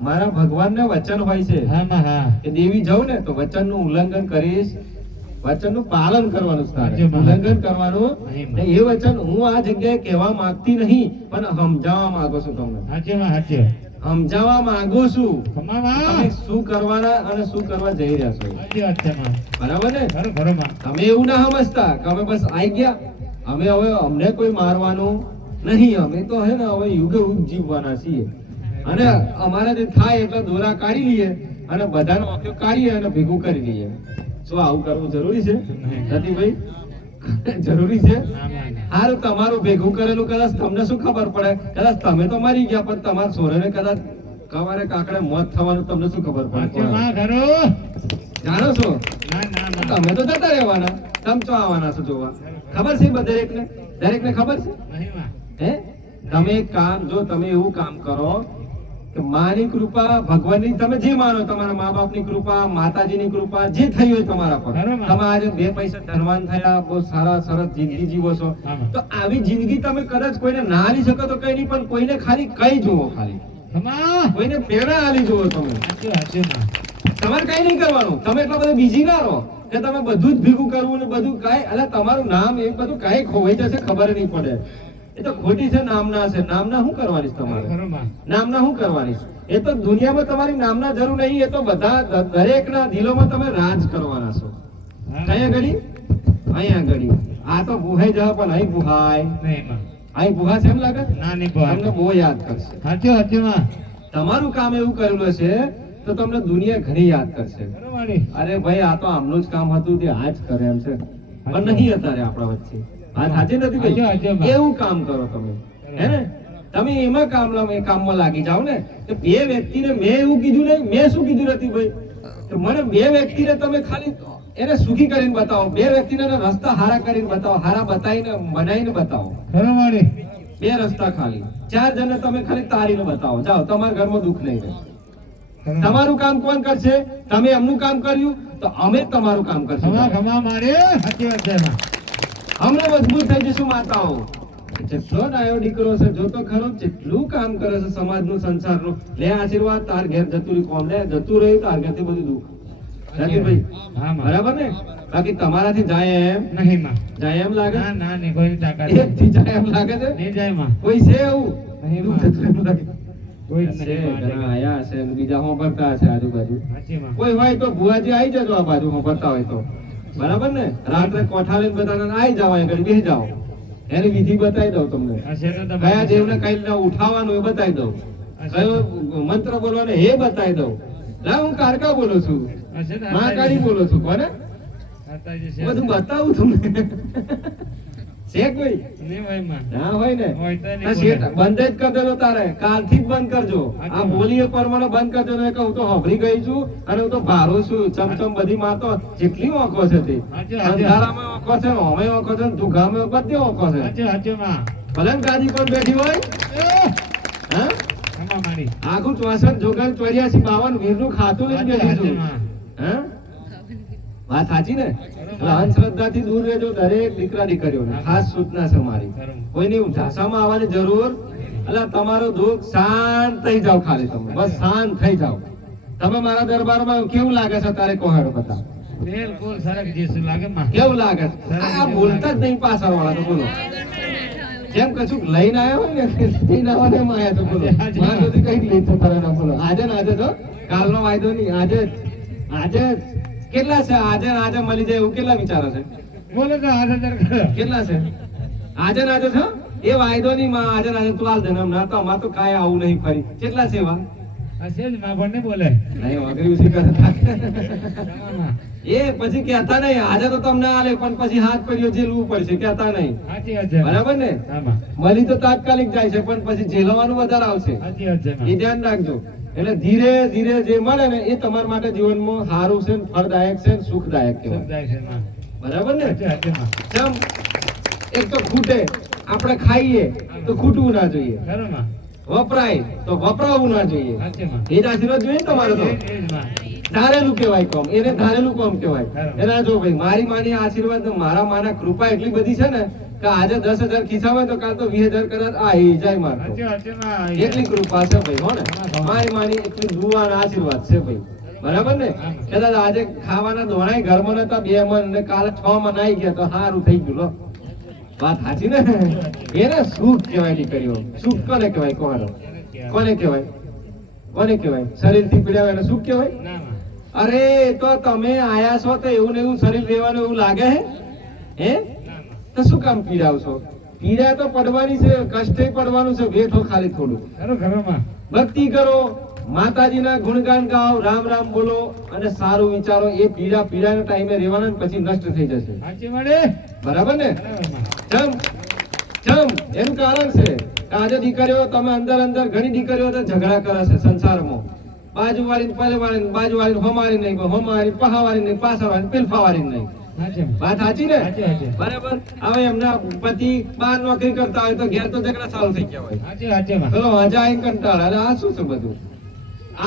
મારા ભગવાનને વચન હોય છે હા માં હા. કે દેવી જાઉં ને તો વચનનું ઉલ્લંઘન કરીશ, વચનનું પાલન કરવાનું છે તારે. સાચું. ઉલ્લંઘન કરવાનું નહીં. ને એ વચન હું આ જગ્યાએ કહેવા માંગતી નહીં પણ સમજાવવા માંગુ છું તમને. સાચી માં સાચી. સમજાવવા માંગુ છું કમા તમે માં. શું કરવાના અને શું કરવા જઈ રહ્યા છો. સાચી વાત છે માં. બરાબર ને? ખરો ખરો માં. તમે એવું ના સમજતા કે અમે બસ આઈ ગયા, અમે હવે અમને કોઈ મારવાનું નહીં. અમે તો હે ને હવે યુગે યુગ જીવવાના છીએ અને અમારા જે થાય એટલે દોરા કાઢી લઈએ અને બધાનો આંખો કાઢીએ અને ભેગું કરી લઈએ. શું આવું કરવું જરૂરી છે? નથી ભાઈ? જરૂરી છે? ના માં ના. હારું, તમારું ભેગું કરેલું કદાચ તમને શું ખબર પડે? કદાચ તમે તો મરી ગયા પણ તમારા છોરાને કદાચ કવારે કાકડે મોત થવાનું તમને શું ખબર સાચી પડે? માં ખરો. જાણો છો? ના ના માં. તમે તો જતા રહેવાના. તમે તો આવવાના છો જોવા. ખબર છે દરેકને? દરેકને ખબર છે? નહીં માં. હે? તમે એક કામ, જો તમે એવું કામ કરો કે માની કૃપા, ભગવાનની તમે જે માનો, તમારા મા બાપની કૃપા, માતાજીની કૃપા, જે થઈ હોય તમારા પર, બરાબર. તમે આજે 2 પૈસા ધનવાન થયા, બહુ સારા સરસ જિંદગી જીવો છો, હા. તો આવી જિંદગી તમે કદાચ કોઈને ના આલી શકો તો કઈ નહીં, પણ કોઈને ખાલી કઈ જુઓ, ખાલી કમા. કોઈને પ્રેરણા આલી જુઓ તમે. સાચી સાચી માં. તમારે કઈ નહીં કરવાનું. તમે એટલા બધા બીજી ના રહો કે તમે બધું જ ભેગું કરવું ને બધું કાંઈ, એટલે તમારું નામ એ બધું કાંઈ ખોવાઈ જશે, ખબર નહીં પડે. એ તો ખોટી છે નામના છે. નામના શું કરવાની છે તમારે? ખરો માં. નામના શું કરવાની છે? એ તો દુનિયામાં તમારી નામના જરૂર નહીં. એ તો બધા દરેકના દિલોમાં તમે રાજ કરવાના છો. કયા ઘડી? અહીંયા ઘડી. આ તો ભૂહાઈ જાવ પણ અહીં ભૂહાય. નહીં માં. અહીં ભૂહા છે એમ લાગે? ના નહીં બોલ. તમને બહુ યાદ કરશે. સાચી સાચી માં. તમારું કામ એવું કરેલું છે તો તમને દુનિયા ઘણી યાદ કરશે. ખરો મારી. અરે ભાઈ, આ તો આમનું જ કામ હતું, તે આ જ કરે એમ છે. પણ નહીં અત્યારે આપણા વચ્ચે. વાત સાચી નથી સાચી, સાચી ભાઈ? વાત. એવું કામ કરો તમે, હે ને? તમે એમાં કામમાં લાગી જાઓ ને. કે 2 વ્યક્તિને મેં એવું કીધું ને, મેં શું કીધું નથી ભાઈ, કે મને 2 વ્યક્તિને તમે ખાલી એને સુખી કરીને બતાવો, 2 વ્યક્તિને રસ્તા હારા કરીને બતાવો, હારા બતાવીને બનાવીને બતાવો. ખરો મારી. 2 રસ્તા ખાલી. 4 જણને તમે ખાલી તારીને બતાવો. જાઓ, તમારા ઘરમાં દુઃખ નહીં રહે. ખરો. તમારું કામ કોણ કરશે? તમે એમનું કામ કર્યું તો અમે જ તમારું કામ કરશું. ખમા ખમા મારી. સાચી વાત છે માં. અમને મજબૂત થઈ જશું માતાઓ. જેટલો ડાયો દીકરો છે, જો તો ખરો જેટલું કામ કરે છે સમાજનું, સંસારનું. લે આશીર્વાદ, તાર ઘેર જતું રહ્યું કોમ, લે જતું રહ્યું તાર ઘેરથી બધું દુઃખ. રાજુભાઈ હા માં. બરાબર ને બાકી તમારાથી જાય એમ નહીં માં. જાય એમ લાગે ના ના નહીં કોઈ તાકાત એકથી જાય એમ લાગે છે નહીં જાય માં. કોઈ છે એવું નહીં એવું માં. થતું એમ લાગે કોઈ જ હશે, નહીં માં. ઘણા આયા હશે અને બીજા હોંભરતા હશે આજુબાજુ સાચી માં. કોઈ હોય તો ભુવાજી આવી જજો આ બાજુ હોંભરતા હોય તો બરાબર ને રાત્રે કોઠા લઈને બધાને આવી જાવ અહીંયા આગળ બેસી જાઓ એની વિધિ બતાવી દઉં તમને હશે તો તમે કયા દેવને કઈ રીતે ઉઠાવવાનું એ બતાવી દઉં કયો મંત્ર બોલવાનો એ બતાવી દઉં ના હું કારકા બોલું છું હશે તો મહાકાળી બોલું છું કોને માતાજી છે. બધું બતાવું તમને છે કોઈ નહીં હોય માં. ના હોય ને હોય તો નહીં આ શેઠ બંધ જ કરી દેજો તારે કાલથી જ બંધ કરજો આ બોલીએ પરમાણે બંધ કરજો ને કે હું તો હોભરી ગઈ છું અને હું તો ભારો છું ચમચમ બધી મારતો જેટલી ઓંખો છે તે અંધારામાં ઓંખો છે ને હોમે ઓંખો છે ને દુઘામાં બધે ઓંખો છે સાચું સાચું માં. ભલે ને ગાદી પર બેઠી હોય હા આમાં મારી. આખું 64 જોગણ 84 52 વીરનું ખાતું લઈને બેઠી સાચું છું માં. હા વાત સાચી ને એટલે અંધશ્રદ્ધાથી દૂર રહેજો દરેક દીકરા દીકરીઓને ખાસ સૂચના છે મારી કોઈની ઢાસામાં આવવાની જરૂર એટલે તમારું દુઃખ શાંત થઈ જાવ ખાલી તમે બસ શાંત થઈ જાવ તમે મારા દરબારમાં કેવું લાગે છે તારે કોહેડો બધા બિલકુલ સરસ જેસુ લાગે માં. કેવું લાગે છે આ બોલતા જ નહીં પાછળ વાળા તો બોલો જેમ કશું લઈને આવ્યા હોય ને લઈને આવવાને એમ આયા તો બોલો મારા સુધી કઈ લઈ જતા રહે ના બોલો આજે ને આજે તો કાલનો વાયદો નહીં આજે આજે કેટલા છે આજે ને આજે મળી જાય એવું કેટલા વિચારો છે બોલો તો 8000 કરો. કેટલા છે આજે ને આજે છો એ વાયદો ની માં આજે ને આજે તું હાલ જન્મ ના તો અમાર તો કાંઈ આવું નહીં ફરી કેટલા છે એવા હશે જ માં પણ નહીં બોલે. નહીં વગરી ઉસી કરતા માં. એ પછી કહેતા નહીં આજે તો તમને આલે પણ પછી હાથ પડ્યો જેલવું પડશે કહેતા નહીં સાચી વાત છે. બરાબર ને હા માં. મળી તો તાત્કાલિક જાય છે પણ પછી જેલવાનું વધારે આવશે સાચી વાત છે એ માં. ધ્યાન રાખજો એટલે ધીરે ધીરે જે મળે ને એ તમારા માટે જીવનમાં સારું છે ને ફળદાયક છે ને સુખદાયક કહેવાય સમજાય છે માં. બરાબર ને સાચી વાત છે માં. જેમ એક તો ખૂટે આપણે ખાઈએ તો ખૂટવું ના જોઈએ ખરું માં. વપરાય તો વપરાવું ના જોઈએ સાચી માં. એ જ આશીર્વાદ જોઈએ ને તમારે તો એ જ માં. ધારેલું કહેવાય કોમ એને ધારેલું કોમ કહેવાય બરાબર. એના જો ભાઈ મારી માની આશીર્વાદ ને મારા માના કૃપા એટલી બધી છે ને કે આજે 10,000 ખિસ્સામાં તો કાલ તો 20,000 કદાચ આવી જાય મારતો સાચી વાત છે માં. એટલી કૃપા છે ભાઈ હો ને મારી માની એટલી દુઆ અને આશીર્વાદ છે ભાઈ બરાબર ને કદાચ આજે ખાવાના દોણાય ઘરમાં નતા 2 મણ અને કાલે 6 મણ આવી ગયા તો સારું થઈ ગયું લો વાત સાચી ને એને સુખ કહેવાય દીકરીઓ સુખ કોને કહેવાય કોને કહેવાય કોને કહેવાય શરીરથી પીડાવે એને સુખ કહેવાય ના માં. અરે તો તમે આયા છો તો એવું ને એવું શરીર રહેવાનું એવું લાગે હે ના માં. તો શું કામ પીડાવશો પીડા તો પડવાની છે કષ્ટે પડવાનું છે બેઠો ખાલી થોડું ખરું ખરું માં. ભક્તિ કરો માતાજીના ગુણગાન ગાઓ રામ રામ બોલો અને સારું વિચારો એ પીડાના ટાઈમે રહેવાના ને પછી નષ્ટ થઈ જશે સાચી મળે. બરાબર ને બરાબર માં. જમ એનું કારણ છે કે આજે દીકરીઓ તમે અંદર અંદર ઘણી દીકરીઓ તો ઝઘડા કરે છે સંસારમાં બાજુ વાળી પલે વાળી બાજુ વાળી હમારી નહીં હમારી પહાવારી નહીં પાસાવાળી પિલફાવારી નહીં સાચી માં. વાત સાચી ને સાચી વાત છે. બરાબર હવે એમના પતિ બહાર નોકરી કરતા હોય તો ઘેર તો ઝઘડા ચાલુ થઈ ગયા હોય સાચી વાત છે માં. ચલો આજે આઈને કંટાળે અરે આ શું છે બધું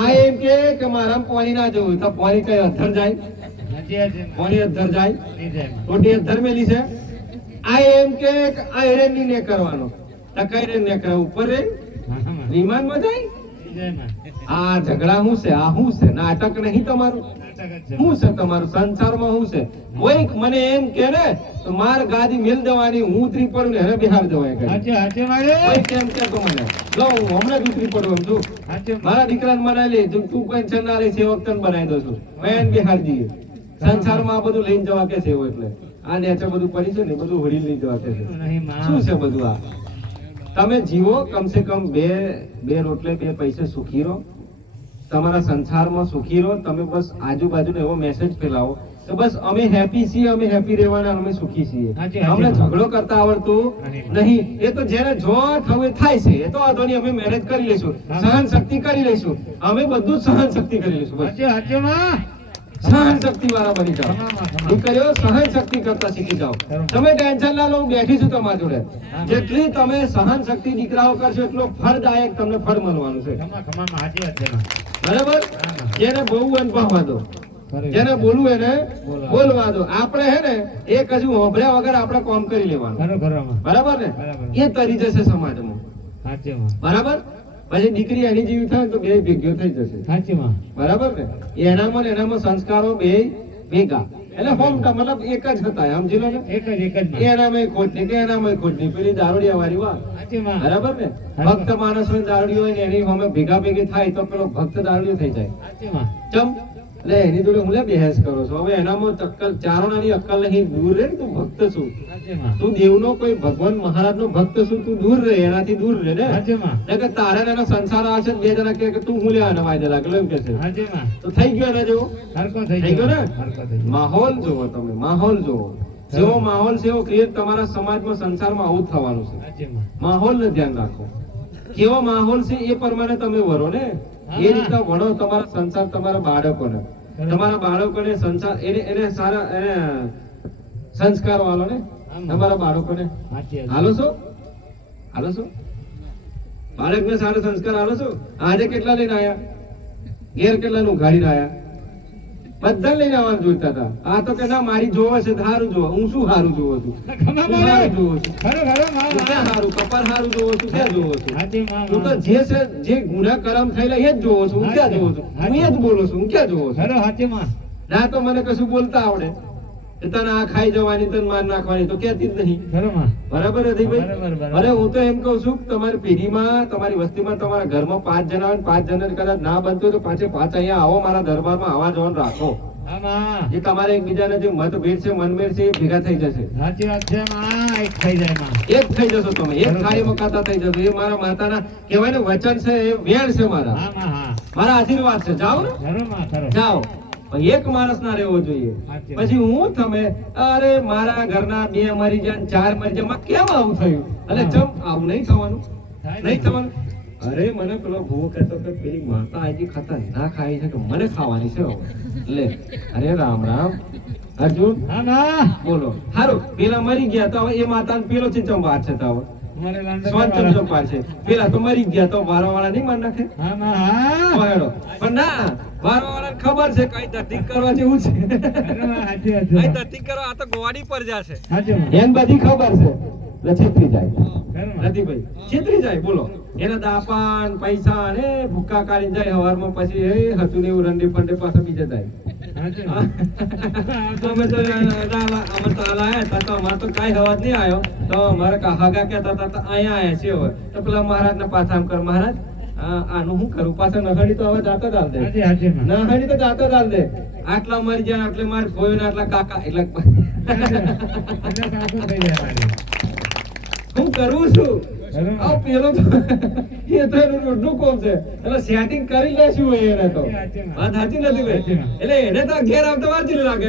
આ એમ કે મારા પાણી ના જવું તો પાણી કઈ અધર જાય સાચી વાત છે માં. પાણી અધર જાય નહીં જાય માં. રોટી અધર મેલી છે આ એમ કે આ એરેન ની ને કરવાનો તો કઈ રેન ને કરે ઉપર રે હા માં. વિમાન માં જાય નહીં જાય માં. આ ઝઘડા શું છે આ શું છે નાટક નહીં તમારું નાટક જ છે. શું છે તમારું સંસારમાં શું છે કોઈ મને એમ કે ને તો માર ગાદી મેલ દેવાની હું ઉતરી પડું ને હવે બિહાર દેવાય કરે સાચી સાચી મારે. કોઈ કેમ કે તો મને લો હું હમણાં જ ઉતરી પડું એમ છું સાચી માં. મારા દીકરાને બનાવી લે તું કોઈ ચના લે સેવક તને બનાવી દઉં છું મેં બિહાર જઈએ સંસારમાં આ બધું લઈને જવા કે છે એવું એટલે આ નેચર બધું પડી છે ને બધું હોડી લઈ જવા કે છે નહીં માં. શું છે બધું આ તમે જીવો કમસે કમ બે રોટલે 2 પૈસે સુખી રહો તમારા સંસારમાં સુખી રહો તમે બસ આજુબાજુને એવો મેસેજ ફેલાવો તો બસ અમે હેપી છીએ અમે હેપી રહેવાના અમે સુખી છીએ હાજી, હાજી. અમને ઝઘડો કરતા આવડતું નહીં એ તો જેને જો થવે થાય છે એ તો વાંધો નહીં અમે મેનેજ કરી લઈશું સહન શક્તિ કરી લઈશું અમે બધું જ સહન શક્તિ કરી લઈશું બસ સાચી સાચી માં. સહન શક્તિ વાળા બની જાઓ તમામ, તમામ. દીકરીઓ સહન શક્તિ કરતા શીખી જાઓ તમે ટેન્શન ના લો હું બેઠી છું તમારા જોડે જેટલી તમે સહન શક્તિ દીકરાઓ કરશો એટલો ફળદાયક તમને ફળ મળવાનું છે ખમા ખમા માં સાચી વાત છે માં. બરાબર હા. જેને બહુ અનુભવવા દો ખરી વાત. જેને બોલવું એને બોલવા. બોલવા દો આપણે હે ને એ કશું હોંભળ્યા વગર આપણે કામ કરી લેવાનું ખરું ખરું માં. બરાબર ને બરાબર. એ તરી જશે સમાજમાં સાચી માં. બરાબર પછી દીકરી એની જેવી થાય તો બે ભેગ્યો થઈ જશે સાચી માં બરાબર ને એનામાં ને એનામાં સંસ્કારો બે ભેગા એટલે હોમટા મતલબ એક જ હતા સમજી લો ને એક જ માં એનામાં ખોટ નહીં કે એનામાં ખોટ નહીં પેલી દારૂડિયા વાળી વાત સાચી માં બરાબર ને ભક્ત માણસ હોય દારૂડી હોય ને એની સામે ભેગા ભેગી થાય તો પેલો ભક્ત દારૂડિયો થઈ જાય સાચી માં ચમ એટલે એની જોડે હું લે બહેસ કરો છો હવે એનામાં અક્કલ ચારોનાની અક્કલ નહીં દૂર રહે ને તું ભક્ત છું સાચી માં તું દેવનો કોઈ ભગવાન મહારાજનો ભક્ત છું તું દૂર રહે એનાથી દૂર રહે ને સાચી માં કે તારે ને એનો સંસાર આવશે ને બે જણા કે તું હું લે આને વાયદે લાગેલો એમ કે છે સાચી માં તો થઈ ગયો ને જેવો હરકો થઈ ગયો ને હરકો થઈ ગયો માહોલ જુઓ તમે માહોલ જુઓ જેવો માહોલ છે એવો ક્રિએટ તમારા સમાજમાં સંસારમાં આવું જ થવાનું છે સાચી માં માહોલને ધ્યાન રાખો કેવો માહોલ છે એ પ્રમાણે તમે વરો ને એ રીતના વણો તમારા સંસાર તમારા બાળકોને તમારા બાળકોને સંસાર એને સારા એને સંસ્કારો આલો ને તમારા બાળકોને સાચી હાલો છો બાળકને સારા સંસ્કાર આલો છો આજે કેટલા લઈને આયા ઘેર કેટલાનું ગાડીને આયા બધા લઈને આવવાનું જોઈતા હતા આ તો કે ના મારી જોવે છે તો હારું જોવે હું શું હારું જોઉં છું ખમા હું હારું જોઉં છું ખરો માં હું ક્યાં હારું કપાળ હારું જોઉં છું ક્યાં જોઉં છું સાચી માં હું તો જે છે જે ગુના કરમ થયેલા એ જ જોઉં છું હું ક્યાં જોઉં છું હું એ જ બોલું છું હું ક્યાં જોઉં છું ખરો સાચી માં ના તો મને કશું બોલતા આવડે કે તને આ ખાઈ જવાની તને માર નાખવાની તો કહેતી જ નહીં ખરો માં બરાબર નથી બરાબર, ભાઈ બરાબર. અરે હું તો એમ કહું છું કે તમારી પેઢીમાં તમારી વસ્તીમાં તમારા ઘરમાં 5 જણા હોય ને 5 જણાને કદાચ ના બનતું હોય તો પાછે 5 અહીંયા આવો મારા દરબારમાં આવવા જવાનું રાખો હા માં જે તમારે એકબીજાને જે મતભેદ છે મનભેદ છે એ ભેગા થઈ જશે સાચી વાત છે માં એક થઈ જાય માં એક થઈ જશો તમે એક થાળીમાં ખાતા થઈ જશો એ મારા માતાના કહેવાય ને વચન છે એ વેણ છે મારા હા માં હા મારા આશીર્વાદ છે જાઓ ને ખરો માં ખરો જાઓ પણ એક માણસ ના રહેવો જોઈએ સાચી વાત. પછી હું તમે અરે મારા ઘરના 2 મરી જાય 4 મરી જાય માં કેમ આવું થયું એટલે ચમ આવું નહીં થવાનું નહીં થવાનું અરે મને પેલો ભૂવો કહેતો કે પેલી માતા આજે ખાતા ના ખાઈ છે કે મને ખાવાની છે હવે. લે અરે રામ રામ અર્જુન હા માં બોલો હારું પેલા મરી ગયા તો હવે એ માતાને પેલો ચીચમ વાર છે તો હવે મારે લાંડો સ્વાન ચમચમ પાર છે પેલા તો મરી ગયા તો વાળા નહીં માર નાખે હા માં હા તો હેડો. પણ ના વાળાવાળાને ખબર છે કઈ ધરતી કરવા જેવું છે ખરો માં સાચી વાત કઈ છે ધરતી કરવા આ તો ગોવાડી પર જશે સાચી માં એમ બધી ખબર છે એટલે છેતરી જાય ખરો માં નથી ભાઈ છેતરી જાય બોલો એના દાપાન પૈસા ને ભૂક્કા કાઢી જાય હવારમાં પછી એ હતું ને એવું રંડી ફંડે પાછા બીજે જાય સાચી માં અમે તો આયા હતા તો અમારે તો કાંઈ અવાજ નહીં આવ્યો તો અમારે કાકા કહેતા હતા તો અહીંયા આયા છે હવે તો પેલા મહારાજ ને પાછા આમ કર મહારાજ આનું શું કરું પાછા નહડી તો હવે જાતો જ હાલ દે સાચી સાચી માં નહડી તો જાતો જ હાલ દે આટલા મરી જાય એટલે મારે ફોયો ને આટલા કાકા એટલે એટલે કાકો થઈ જાય મારી હું કરું છું ખરો આ માં પેલો તો એ તો એનું રોડનું કોમ છે એટલે સેટિંગ કરી લેશું હોય એને તો વાત સાચી નથી ભાઈ એટલે એને તો ઘેર આવતા વાર જ લાગે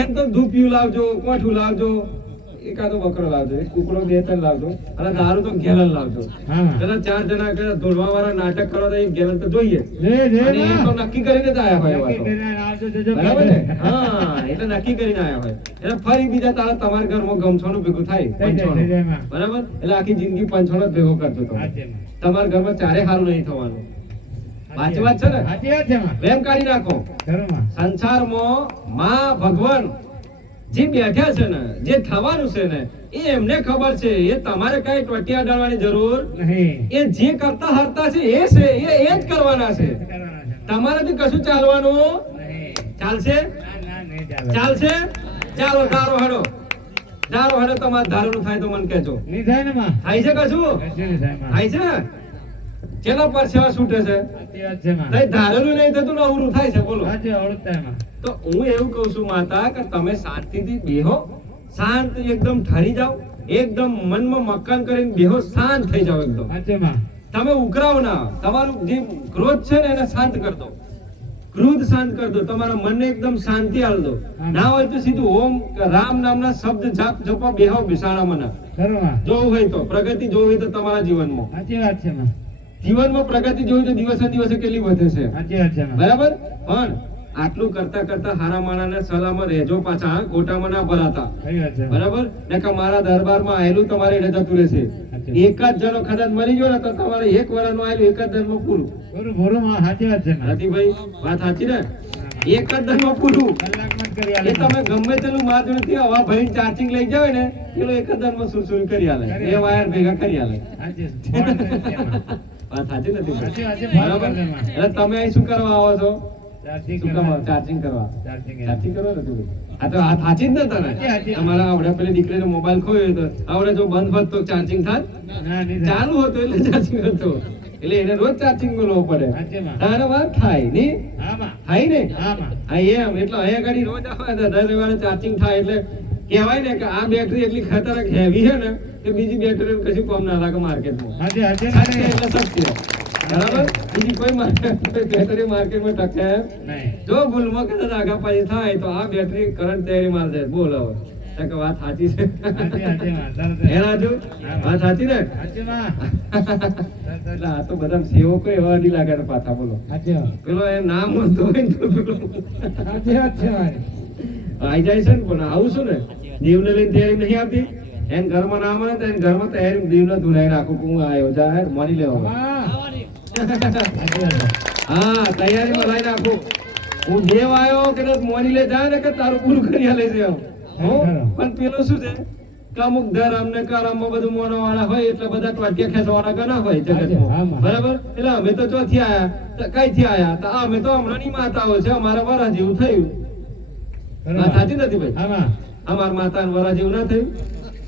એમ તો ધૂપિયું લાવજો કોઠું લાવજો એકાદો બકરો લાવજો એક કુકડો 2-3 લાવજો અને દારૂ તો ગેલન લાવજો હા માં પેલા 4 જણા કે ધોળવા વાળા નાટક કરો તો એક ગેલન તો જોઈએ લે અને એ તો માં નક્કી કરીને જ આયા હોય એવા નક્કી તો. કરીને આવજો જજો બરાબર ને હા એટલે નક્કી કરીને આયા હોય એટલે ફરી બીજા તારા તમારા ઘરમાં ગમછોનું ભેગું થાય થઈ જાય પંચોનું માં બરાબર એટલે આખી જિંદગી પંચોનો જ ભેગો કરજો તમે સાચી માં તમારા ઘરમાં ચારે સારું નહીં થવાનું સાચી વાત છે ને સાચી વાત છે માં વેમ કાઢી નાખો ખરો માં સંસારમાં માં ભગવાન જે બેઠા છે ને જે થવાનું છે ને એ એમને ખબર છે એ તમારે કઈ ટોટિયા ડાળવાની જરૂર નહીં એ જે કરતા હરતા છે એ છે એ જ કરવાના છે કરવાના છે તમારાથી કશું ચાલવાનું નહીં ચાલશે ના ના નહીં ચાલે ચાલશે ચાલો ધારો હેડો તમારે ધારનું થાય તો મને કહેજો નહીં થાય ને માં થાય છે કશું કશું નહીં થાય માં થાય છે ચેલા પર સેવા છૂટે છે સાચી વાત છે માં તઈ ધારેલું નહીં થતું ને અવરું થાય છે બોલો સાચી ઓળખતા માં તો હું એવું કહું છું માતા કે તમે શાંતિથી બેહો શાંત એકદમ ઠરી જાઓ એકદમ મનમાં મકાન કરીને બેહો શાંત થઈ જાઓ એકદમ સાચી માં તમે ઉઘરાવ ના તમારું જે ક્રોધ છે ને એને શાંત કર દો ક્રોધ શાંત કર દો તમારા મનને એકદમ શાંતિ આલ દો ના હોય તો સીધું ઓમ રામ નામના શબ્દ જાપ જપો બેહો બિસાણા મના ખરો માં જોવું હોય તો પ્રગતિ જોવી હોય તો તમારા જીવનમાં સાચી વાત છે માં જીવનમાં પ્રગતિ જોવી તો દિવસે દિવસે કેટલી વધે છે સાચી વાત છે માં બરાબર પણ આટલું કરતા કરતા હારા માણાને સલામત રહેજો પાછા હા? ખોટામાં ના ભરાતા ખરી વાત છે માં. બરાબર ને કે મારા દરબારમાં આયેલું તમારે એને જતું રહેશે એક જ જણો કદાચ મરી ગયો ને તો તમારે 1 વર્ષનું આયેલું એક જ દરમાં પૂરું બોરું બોરું માં સાચી વાત છે માં. નથી ભાઈ વાત સાચી ને એક જ દરમાં પૂરું કલાકમાં જ કરી એ આલે તમે ગમે તેટલું માધુર થી હવા ભરીને ચાર્જિંગ લઈ જાવ ને પેલો એક જ દરમાં સુરસુર કરી આલે એ વાયર ભેગા કરી આલે સાચી છે. મોડું થયું છે માં. વાત સાચી નથી ભાઈ? સાચી વાત છે, બરાબર? ફોન કરવા. એટલે તમે અહીં શું કરવા આવો છો? ચાર્જિંગ શું કરવા. કરવા? ચાર્જિંગ કરવા. ચાર્જિંગ ચાર્જિંગ કરવા નથી ભાઈ. આ તો આ સાચી જ ને તને સાચી, સાચી. તમારા આવડે પેલી દીકરીનો મોબાઈલ ખોયો તો આવડે જો બંધ હોત તો ચાર્જિંગ થાત, ના, નહીં થાય. ચાલુ હતો એટલે ચાર્જિંગ હતો, એટલે એને રોજ ચાર્જિંગ કરવો પડે. સાચી માં. તારે વાત થાય નહીં? હા માં. થાય ને? હા માં. હા એમ એટલે અહીંયા ગાડી રોજ આવે તો દર રવિવારે ચાર્જિંગ થાય એટલે કહેવાય ને કે આ બેટરી એટલી ખતરનાક હેવી છે ને કે બીજી બેટરી કશું કામ ના લાગે માર્કેટમાં. સાચી, સાચી સત્ય ને? એટલે સત્ય. બરાબર? બીજી કોઈ બેટરી માર્કેટમાં ટકે નહીં. જો ભૂલમાં કદાચ આગા પાછી થાય તો આ બેટરી કરંટ તૈયારી માર દે. બોલ હવે તો કે વાત સાચી છે. સાચી, સાચી માં. તરત જ. હે રાજુ? વાત સાચી ને? સાચી માં. એટલે આ તો બધા સેવકો એવા નહીં લાગે ને પાછા બોલો. સાચી વાત. પેલો એ નામ હોતું હોય ને તો પેલો સાચી વાત છે ભાઈ. આઈ જાય છે ને પણ આવું છું ને દીવને લઈને તૈયારી નહીં આવતી એન ઘરમાં ના મળે તો એન ઘરમાં તૈયારી દીવને ધુલાઈ નાખું કે હું આવ્યો જાહેર માની લેવા. માં. સાચી વાત છે. હા તૈયારીમાં લઈ નાખું હું દેવ આવ્યો કે મોની લે જાય ને કે તારું પૂરું કરી આલે છે એમ. હો? પણ પેલો શું છે કે અમુક ધર્મ ને કરમમાં બધું મોનવાળા હોય એટલે બધા ટોટિયા ખેંચવાના ઘણા હોય જગતમાં. બરાબર? એટલે અમે તો ચોથી આયા તો કઈથી આયા તો અમે તો હમણાંની માતાઓ છે અમારા વરા જેવું થયું. વાત સાચી નથી ભાઈ? હા માં. અમારા માતા વરા જેવું ના થયું.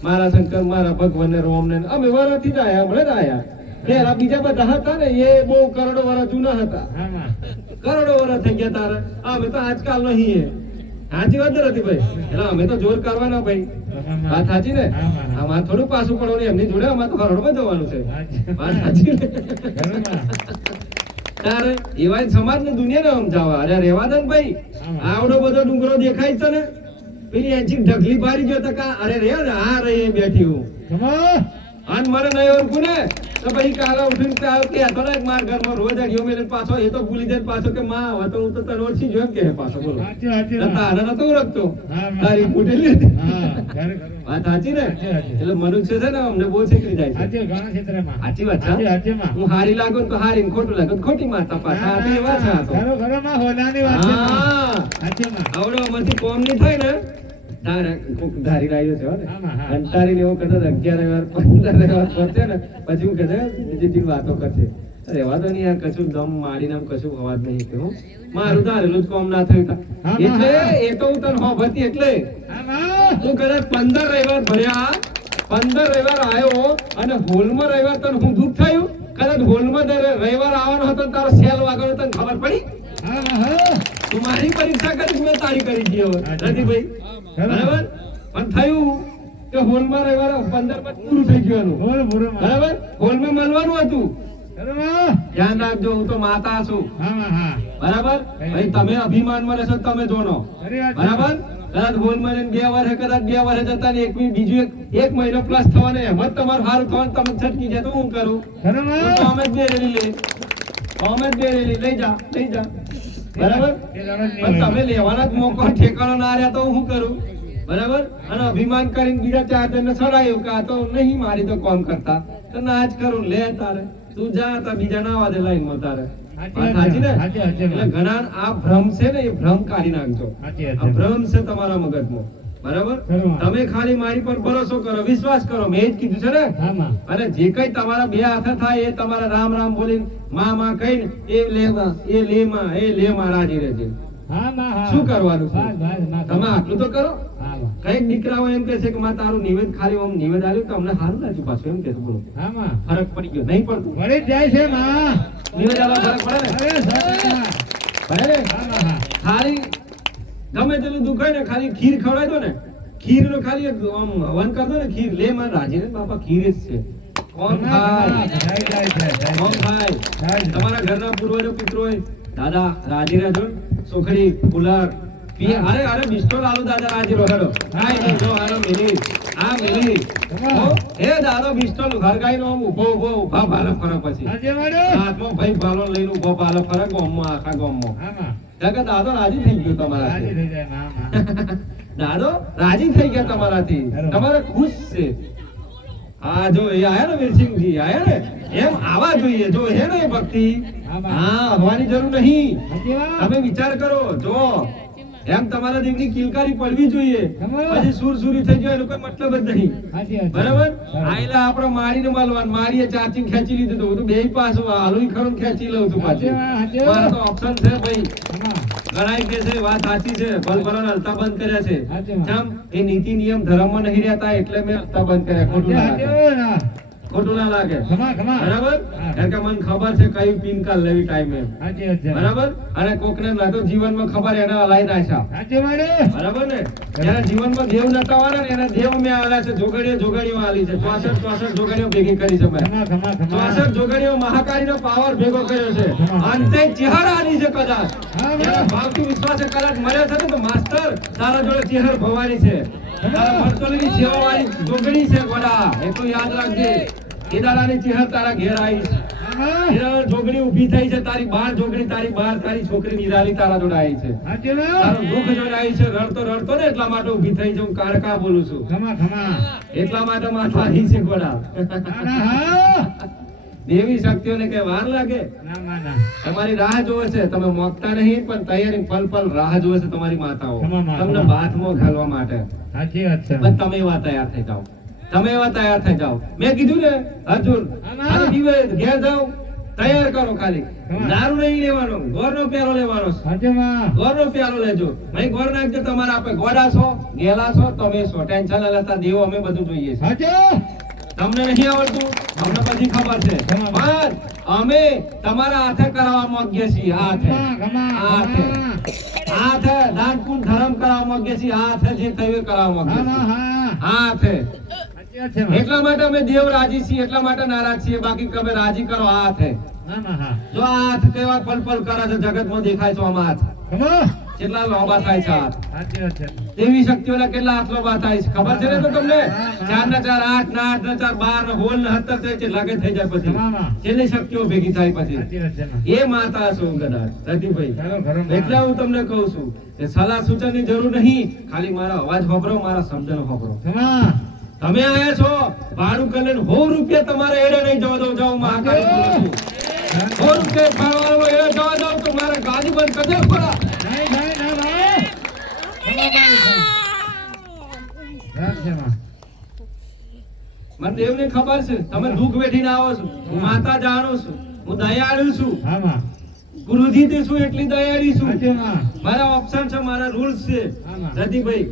મારા શંકર મારા ભગવાન ને રોમ ને અમે વરાથી જ આયા હમણાં જ આયા. પેલા બીજા બધા હતા ને એ બહુ કરોડો વર્ષ જૂના હતા. હા માં. કરોડો વર્ષ થઈ ગયા તારે. અમે તો આજકાલ નહીં હે. સાચી વાત નથી ભાઈ? એટલે અમે તો જોર કરવાના ભાઈ. વાત સાચી ને? અમારે થોડું પાછું પડવાનું એમની જોડે અમારે તો કરોડમાં જવાનું છે. વાત સાચી ને? તારે એવા સમાજની દુનિયાને સમજાવવા. અરે રેવા દે ને ભાઈ. આવડો બધો ડુંગરો દેખાય છે ને પેલી એચી ઢગલી પાડી ગયો તો કા અરે રે ને આ રહી બેઠી હું અન મને નહીં ઓળખું ને તો પછી કાલે ઉઠીને કે હતો ને માર ઘરમાં રોજ અડિયો મેલે પાછો એ તો ભૂલી જાય પાછો કે માં હવે તો હું તો તને ઓળખી જો એમ કે પાછો બોલો સાચી, સાચી વાત. તારે નતો ઓળખતો હા, તારી ફૂટેલી હતી. હા, ખરું, ખરું. વાત સાચી ને? સાચી, સાચી. એટલે મનુષ્ય છે ને અમને બહુ શીખવી જાય છે. સાચી, ઘણા ક્ષેત્રમાં. સાચી વાત છે. સાચી, સાચી માં. હું હારી લાગુ ને તો હારી ને ખોટું લાગે તો ખોટી માતા પાછા આ તો એવા છે આ તો. ખરું, ખરું માં, હોનાની વાત છે માં. હા સાચી માં. આવડો આમાંથી કોમ નહીં થાય ને તારે કોક ધારી લાવ્યો છે હો ને. હા, હા. કંટાળીને એવું કદાચ 11 વાર 15 વાર પહોંચે ને પછી હું કહેશે બીજી વાતો કરશે. રહેવા દો ને યાર કશું દમ મારીને આમ કશું અવાજ નહીં કે હું મારું ધારેલું જ કોમ ના થયું તા. હા, એટલે હા. એ તો હું તને હોભતી એટલે હા માં. તું કદાચ 15 રવિવાર ભર્યા 15 રવિવાર આવ્યો અને હોલમાં રવિવાર તને હું દુઃખ થયું કદાચ હોલમાં રવિવાર આવવાનો હતો ને તારો સેલ વાગવાનો તને ખબર પડી? હા માં, હા. તું મારી પરીક્ષા કરી મેં તારી કરી છે હવે સાચી નથી ભાઈ? બરાબર? પણ થયું કે હોલમાં રવિવાર 15 માં પૂરું થઈ ગયું. બોલ, બોલો માં. બરાબર? હોલમાં મળવાનું હતું. ખરું માં. ધ્યાન રાખજો હું તો માતા છું. હા માં, હા. બરાબર? ભાઈ તમે અભિમાનમાં રહેશો તો તમે જોનો. ખરી વાત છે. બરાબર? કદાચ હોલમાં રહીને 2 વર્ષે કદાચ 2 વર્ષે જતા ને બીજું એક મહિનો પ્લસ થવાને એમ જ તમારું સારું થવાનું તમે છટકી જાય તો હું કરું? ખરું હું માં. તો અમે જ બેરેલી લઈ લઈ જા બરાબર? એ દાડો જ નહીં પણ હોય. તમે લેવાના જ મોકો ઠેકાણો ના રહ્યા તો હું કરું? બરાબર? અને અભિમાન કરીને બીજા 4 જણને સડાયું કે આ તો નહીં મારી તો કોમ કરતા તો ના જ કરું લે તારે તું જા તા બીજા ના વાદે લાઈનમાં તારે. વાત સાચી ને? સાચી, સાચી. એટલે ઘણા આ ભ્રમ છે ને એ ભ્રમ કાઢી નાખજો. સાચી, આ સાચી. ભ્રમ છે તમારા મગજમાં. બરાબર? ખરું. તમે ખાલી મારી પર ભરોસો કરો વિશ્વાસ કરો મેં જ કીધું છે ને. હા માં. અને જે કઈ તમારા બે હાથે થાય એ તમારા રામ રામ બોલીને માં કહીને એ લેમાં એ લેમાં રાજી રહેજે. હા માં, હા. શું કરવાનું છે? બસ, બસ, માં. તમે આટલું તો કરો. હા માં. કઈક દીકરાઓ એમ કહે છે કે માં તારું નિવેદ ખાલી આમ નિવેદ આવ્યું તો અમને સારું લાગ્યું પાછું એમ કે છે બોલો હા માં. ફરક પડી ગયો નહીં પડતું વળી જ જાય છે માં. નિવેદ આવવા ફરક પડે ને અરે સાચી માં. પડે ને? હા માં, હા. ખાલી ગમે તેટલું દુઃખ હોય ને ખાલી ખીર ખવડાવી દો ને ખીર નો ખાલી એક આમ હવન કરી દો ને ખીર લે માં રાજી ને બાપા ખીર જ છે કોણ ખાય જાય છે, જાય કોણ છે. ખાય જાય છે. તમારા ઘરના પૂર્વજો પિતરોએ દાદા રાજી રહેજો ને. સુખડી કુલર પીએ અરે બિસ્ટો લાલો દાદા રાજી રહો હેડો કાઈ નહીં જો હારો મિલી આ મિલી હો એ દાદો બિસ્ટો ઘરગાઈ નો ઉભો ઉભા ભાલે ફરક પછી આજે વાળો. હાથમાં ભાઈ ભાલો લઈને ઉભો ભાલે ફરક ગામમાં આખા ગામમાં હા માં. કાકા દાદો રાજી થઈ ગયો તમારાથી રાજી થઈ જાય માં, માં. દાદો રાજી થઈ ગયા તમારાથી તમારે ખુશ છે. આ જો એ આયા ને વીરસિંહજી આયા ને એમ આવા જોઈએ જો હે ને એ ભક્તિ હા હવાની જરૂર નહીં. સાચી વાત. તમે વિચાર કરો જો એમ તમારા દેવની કિલકારી પડવી જોઈએ. ખબર. પછી સુરસુરી થઈ જાય એનો કોઈ મતલબ જ નહીં. સાચી વાત છે. બરાબર? બરાબર. આયલા આપણે મારીને મળવાનું, મારીએ ચાચીને ખેંચી લીધું હતું. હું તો બેય પાછું હાલું ખરું ને ખેંચી લઉં છું પાછું. સાચી વાત, મારે તો ઓપ્શન છે ભાઈ. ખમા. ઘણાય કે છે વાત સાચી છે, ભલભલાને હલતા બંધ કર્યા છે. સાચી વાત. જેમ એ નીતિ નિયમ ધર્મમાં નહીં રહેતા એટલે મેં હલતા બંધ કર્યા. ખોટું ના લાગે. ખોટું ના લાગે. ખમા, ખમા. બરાબર? હા. કારણ કે મને ખબર છે કઈ પિન કાલ લેવી ટાઈમે. સાચી વાત છે. બરાબર? અને કોકને ન તો જીવનમાં ખબર એને હલાઈ નાખ્યા. સાચી વાત. બરાબર ને? જેના જીવનમાં દેવ નતા વાળા ને એના દેવ મેં આલ્યા છે. જોગણીઓ આલી છે. 64 જોગણીઓ ભેગી કરી છે મેં. ખમા, ખમા, ખમા. 64 જોગણીઓ મહાકાળીનો પાવર ભેગો કર્યો છે. અંતે ચેહર આલી છે કદાચ. હા, એના બરાબર. ભાવથી વિશ્વાસે કદાચ મળ્યો છે ને તો માસ્ટર તારા જોડે ચેહર ભવાની છે. તારા મરતોલીની સેવાવાળી જોગણી છે ગોડા. એટલું યાદ રાખજે. કેદારાની ચેહર તારા ઘેર આવી છે. ખમા. કેદાર જોગણી ઊભી થઈ છે. તારી બાર જોગણી તારી બાર તારી છોકરી નિરાલી તારા જોડે આવી છે. સાચી વાત. તારું દુઃખ જોઈને આવી છે. રડતો ને એટલા માટે ઊભી થઈ છે. હું કાળકા બોલું છું. ખમા, ખમા. એટલા માટે માથા આવી છે ગોડા. ના, હા. દેવી શક્તિઓને કઈ વાર લાગે? ના, ના, ના. તમારી રાહ જોવે છે. તમે મોકતા નહીં પણ તૈયારી પલ પલ રાહ જોવે છે તમારી માતાઓ તમામ તમને બાથમાં ઘાલવા માટે. સાચી વાત છે. પણ તમે એવા તૈયાર થઈ જાઓ. તમે એવા તૈયાર થઈ જાઓ. મેં કીધું ને અર્જુન, ખાલી દિવસ ઘેર જાઓ, તૈયાર કરો ખાલી. દારૂ નહીં લેવાનો, ગોળનો પ્યાલો લેવાનો છે. સાચી વાત. ગોળનો પ્યાલો લેજો. ભાઈ ગોળ નાખજો. તમારે આપે ગોડા છો, ગેલા છો, તમે છો. ટેન્શન ન લેતા. દેવો અમે બધું જોઈએ છે. સાચી. તમને નહીં આવડતું, અમને બધી ખબર છે. પણ અમે તમારા હાથે કરાવવા માંગીએ છીએ. આ હાથે ખમા, આ હાથે ખમા. આ હાથે દાન પુણ્ય ધર્મ કરાવવા માંગીએ છીએ. આ હાથે જે થયું એ કરાવવા માંગીએ હા, છીએ. હા. આ હાથે. સાચી વાત છે. માં. એટલા માટે અમે દેવ રાજી છીએ. એટલા માટે નારાજ છીએ. બાકી તમે રાજી કરો. આ હાથે ના, ના, હા. જો આ હાથ કેવા પલ પલ કરે છે જગતમાં દેખાય છે. આમાં હાથ ખમા. કેટલા લોબા થાય છે. હાથ સાચી વાત છે. દેવી શક્તિઓના કેટલા હાથ લોબા થાય છે ખબર છે ને? તો તમને 4 ના 4 8 ના 8 ના 4 12 ને 16 ને 17 થાય છે. લાગે થઈ જાય પછી ખમા, માં. છેલ્લી શક્તિઓ ભેગી થાય પછી. સાચી વાત છે. માં. એ માતા છો કદાચ રતિભાઈ. ખરો, ખરો, માં. એટલે હું તમને કહું છું કે સલાહ સૂચનની જરૂર નહીં. ખાલી મારા અવાજ હોભરો, મારા શબ્દનો હોભરો. ખમા. તમે આયા છો ભાડું કરીને 100 રૂપિયા તમારે એડે નહીં જવા દઉં. જાઉં મહાકાળી બોલું છું. 100 રૂપિયા ભાડવાનો એડે જવા દઉં તો મારા ગાડી બંધ કરી દે ખોરા. નહીં, નહીં, ના, ભાઈ. ખમા, ભાઈ, ખમા. સાચી વાત. મને દેવની ખબર છે તમે દુઃખ વેઠીને આવો છો. હું માતા જાણું છું. હું દયાળુ છું. હા, માં. ગુરુજી છું એટલી દયાળી છું. સાચી વાત. મારા ઓપ્શન છે, મારા રૂલ્સ છે. આમાં. રતિભાઈ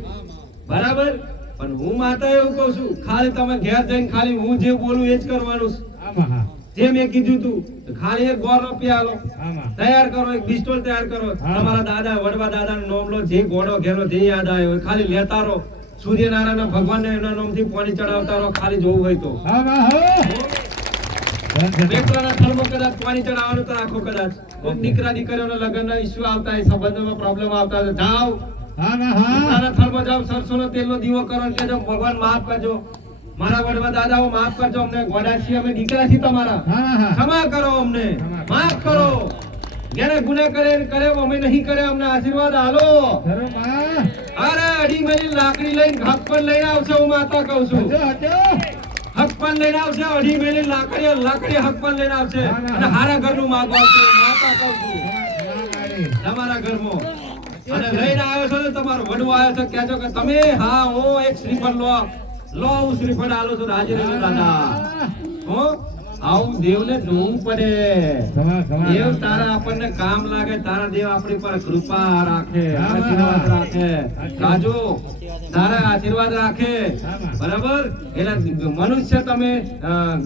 બરાબર. પણ હું માતા એવું કહું છું ખાલી તમે ઘેર જઈને ખાલી હું જે બોલું એ જ કરવાનું છે. આમાં, હા. જે મેં કીધું તું ખાલી એક ગોળનો પ્યાલો આમાં. તૈયાર કરો, એક પિસ્તોલ તૈયાર કરો. હા. તમારા દાદા વડવા દાદાનો નામ લો. જે ઘોડો ઘેરો જે યાદ આવ્યો હોય ખાલી લેતા રહો. સૂર્યનારાયણ ભગવાનને એના નામથી પાણી ચડાવતા રહો. ખાલી જોવું હોય તો આમાં, હો. બેકરાના થળમાં કદાચ પાણી ચડાવવાનું તો રાખો. કદાચ કોઈક દીકરા દીકરીઓના લગ્નના ઇસ્યુ આવતા હોય, સંબંધોમાં પ્રોબ્લેમ આવતા હોય, જાઓ આમાં, હા. તારા થળમાં જાઓ, સરસોનો તેલનો દીવો કરો અને કહેજો ભગવાન માફ કરજો. મારા વડવા દાદાઓ માફ કરજો. અમને ગોડા છીએ, અમે દીકરા છીએ તમારા. હા, હા. ક્ષમા કરો અમને, માફ કરો. જેને ગુનાહ કરે અમે નહીં કરે. અમને આશીર્વાદ આલો. ખરો, માં. અરે અઢી મહિની લાકડી લઈને હક પર લઈને આવશે. હું માતા કહું છું. હજો, હજો. હક પર લઈને આવશે. અઢી મહિની લાકડી હક પર લઈને આવશે. અને હારા ઘરનું માગવા આવશે. હું માતા કહું છું. ખમા, મારી. તમારા ઘરમાં અને લઈને આવ્યો છો ને તમારો વડવો આવ્યો છે. કહેજો કે તમે હા હું એક શ્રીફળ લો હું શ્રીફળ આલું છું. રાજી રહેજો દાદા. હો આવું દેવને જોવું પડે. ખમા, ખમા. દેવ તારા આપણને કામ લાગે. તારા દેવ આપણી પર કૃપા રાખે, આશીર્વાદ રાખે. રાજો તારા આશીર્વાદ રાખે. બરાબર. એટલે મનુષ્ય તમે